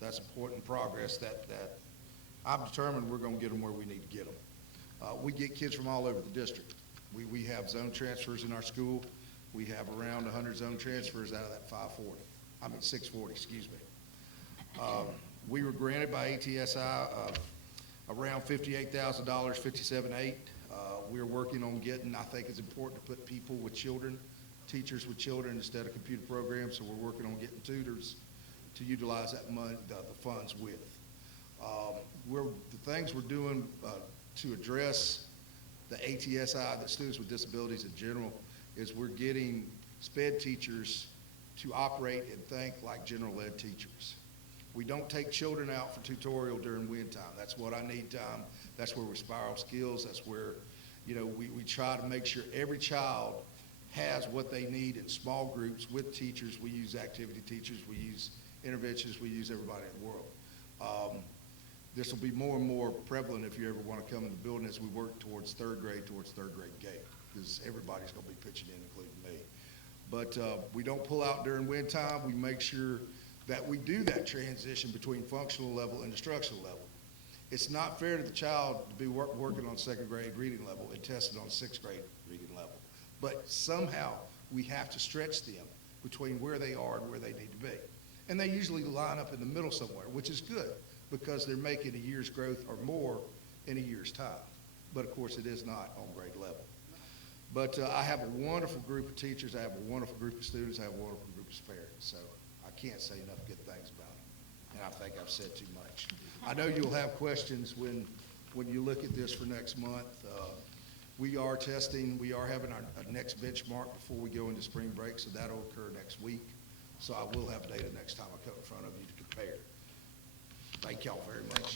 that's important progress that I'm determined we're going to get them where we need to get them. We get kids from all over the district. We have zone transfers in our school. We have around 100 zone transfers out of that 640, excuse me. We were granted by ATSI around $58,000, $57,800. We're working on getting, I think it's important to put people with children, teachers with children instead of computer programs, so we're working on getting tutors to utilize that money, the funds with. The things we're doing to address the ATSI, the students with disabilities in general, is we're getting SPED teachers to operate and think like general ed teachers. We don't take children out for tutorial during wind time. That's what I need time. That's where we spiral skills. That's where, we try to make sure every child has what they need in small groups with teachers. We use activity teachers. We use interventionists. We use everybody in the world. This will be more and more prevalent if you ever want to come in the building as we work towards third grade gate, because everybody's going to be pitching in, including me. But we don't pull out during wind time. We make sure that we do that transition between functional level and instructional level. It's not fair to the child to be working on second grade reading level and tested on sixth grade reading level. But somehow we have to stretch them between where they are and where they need to be. And they usually line up in the middle somewhere, which is good because they're making a year's growth or more in a year's time. But of course it is not on grade level. But I have a wonderful group of teachers. I have a wonderful group of students. I have a wonderful group of parents. So I can't say enough good things about them. And I think I've said too much. I know you'll have questions when you look at this for next month. We are testing. We are having our next benchmark before we go into spring break, so that'll occur next week. So I will have data next time I come in front of you to compare. Thank y'all very much.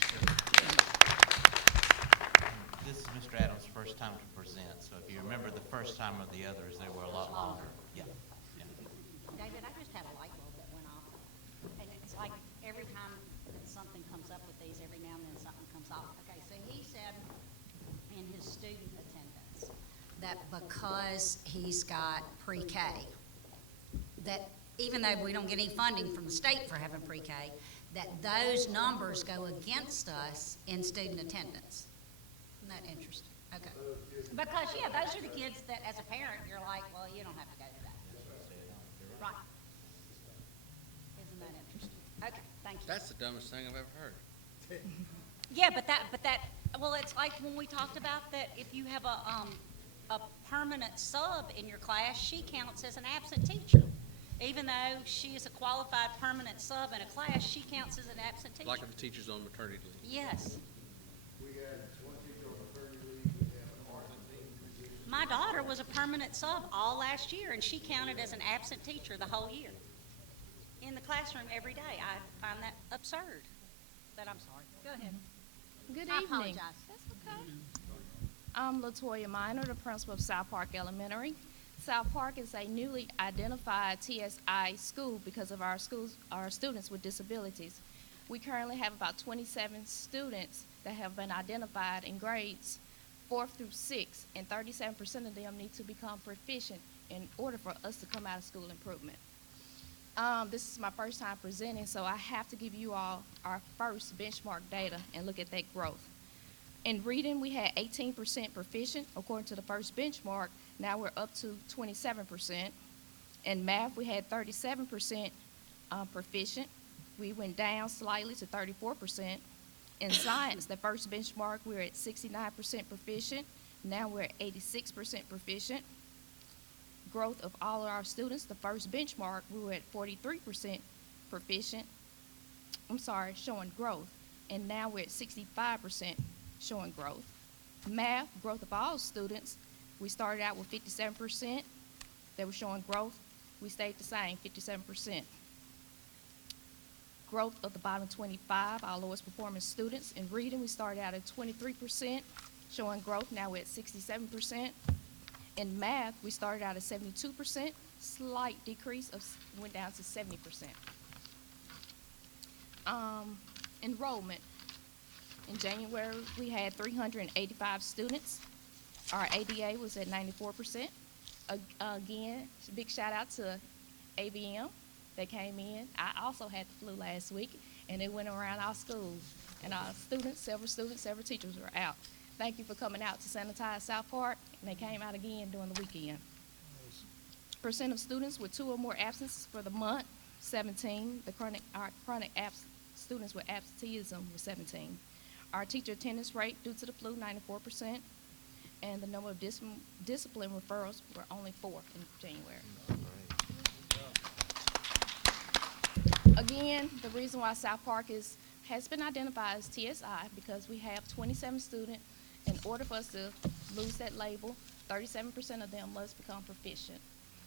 This is Mr. Adams' first time to present, so if you remember the first time of the others, they were a lot longer. Yeah. David, I just had a light bulb that went off. And it's like every time that something comes up with these, every now and then something comes off. Okay, so he said in his student attendance that because he's got pre-K, that even though we don't get any funding from the state for having pre-K, that those numbers go against us in student attendance. Isn't that interesting? Okay. Because, yeah, those are the kids that, as a parent, you're like, well, you don't have to go to that. Right. Isn't that interesting? Okay, thank you. That's the dumbest thing I've ever heard. Yeah, but well, it's like when we talked about that if you have a permanent sub in your class, she counts as an absent teacher. Even though she is a qualified permanent sub in a class, she counts as an absent teacher. Like if the teacher's on maternity leave. Yes. We had one teacher on maternity leave. We have an art. My daughter was a permanent sub all last year, and she counted as an absent teacher the whole year in the classroom every day. I find that absurd. But I'm sorry. Go ahead. Good I evening. apologize. That's okay. I'm LaToya Minor, the principal of South Park Elementary. South Park is a newly identified TSI school because of our students with disabilities. We currently have about 27 students that have been identified in grades 4 through 6, and 37% of them need to become proficient in order for us to come out of school improvement. This is my first time presenting, so I have to give you all our first benchmark data and look at that growth. In reading, we had 18% proficient according to the first benchmark. Now we're up to 27%. In math, we had 37% proficient. We went down slightly to 34%. In science, the first benchmark, we were at 69% proficient. Now we're at 86% proficient. Growth of all of our students, the first benchmark, we were at 43% proficient. Showing growth. And now we're at 65% showing growth. Math, growth of all students, we started out with 57%. They were showing growth. We stayed the same, 57%. Growth of the bottom 25, our lowest performing students. In reading, we started out at 23%, showing growth. Now we're at 67%. In math, we started out at 72%, slight decrease, went down to 70%. Enrollment. In January, we had 385 students. Our ADA was at 94%. Again, big shout out to ABM. They came in. I also had the flu last week, and it went around our schools. And our several teachers were out. Thank you for coming out to sanitize South Park, and they came out again during the weekend. Percent of students with 2 or more absences for the month, 17. Our chronic students with absenteeism was 17. Our teacher attendance rate due to the flu, 94%, and the number of discipline referrals were only 4 in January. Again, the reason why South Park has been identified as TSI because we have 27 students. In order for us to lose that label. 37% of them must become proficient.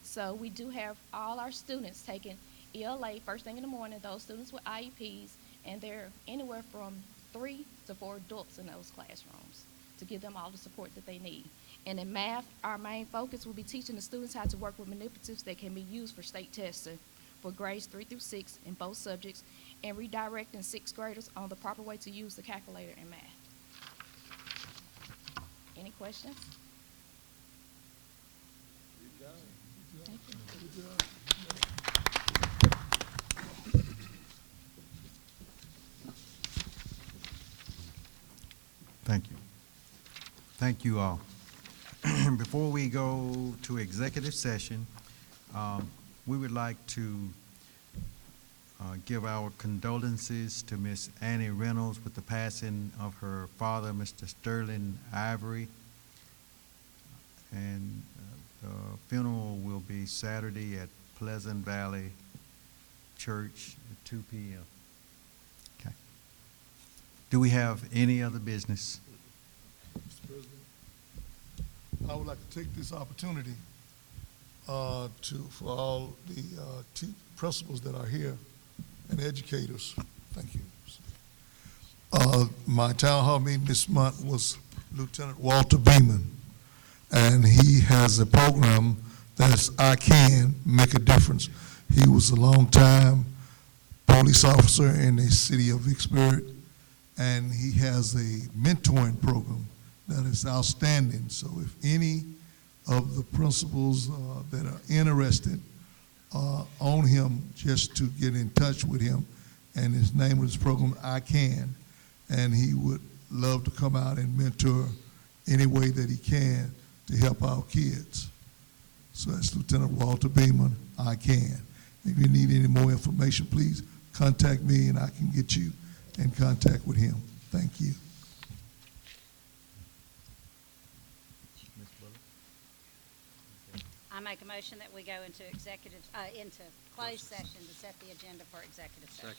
So we do have all our students taking ELA first thing in the morning, those students with IEPs, and they're anywhere from 3 to 4 adults in those classrooms to give them all the support that they need. And in math, our main focus will be teaching the students how to work with manipulatives that can be used for state testing for grades 3 through 6 in both subjects, and redirecting 6th graders on the proper way to use the calculator in math. Any questions? Thank you. Thank you. Thank you all. Before we go to executive session, we would like to give our condolences to Miss Annie Reynolds with the passing of her father, Mr. Sterling Ivory. And the funeral will be Saturday at Pleasant Valley Church at 2 p.m. Okay. Do we have any other business? Mr. President, I would like to take this opportunity for all the principals that are here and educators. Thank you. My town hall meeting this month was Lieutenant Walter Beeman, and he has a program that's I Can Make a Difference. He was a long-time police officer in the city of Vicksburg, and he has a mentoring program that is outstanding. So if any of the principals that are interested on him, just to get in touch with him, and his name of his program, I Can, and he would love to come out and mentor any way that he can to help our kids. So that's Lieutenant Walter Beeman, I Can. If you need any more information, please contact me and I can get you in contact with him. Thank you. I make a motion that we go into into closed session to set the agenda for executive session.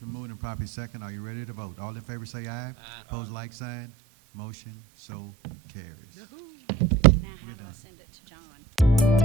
Been moved and properly second. Are you ready to vote? All in favor say aye. Opposed, like sign. Motion so carries. Now how do I send it to John?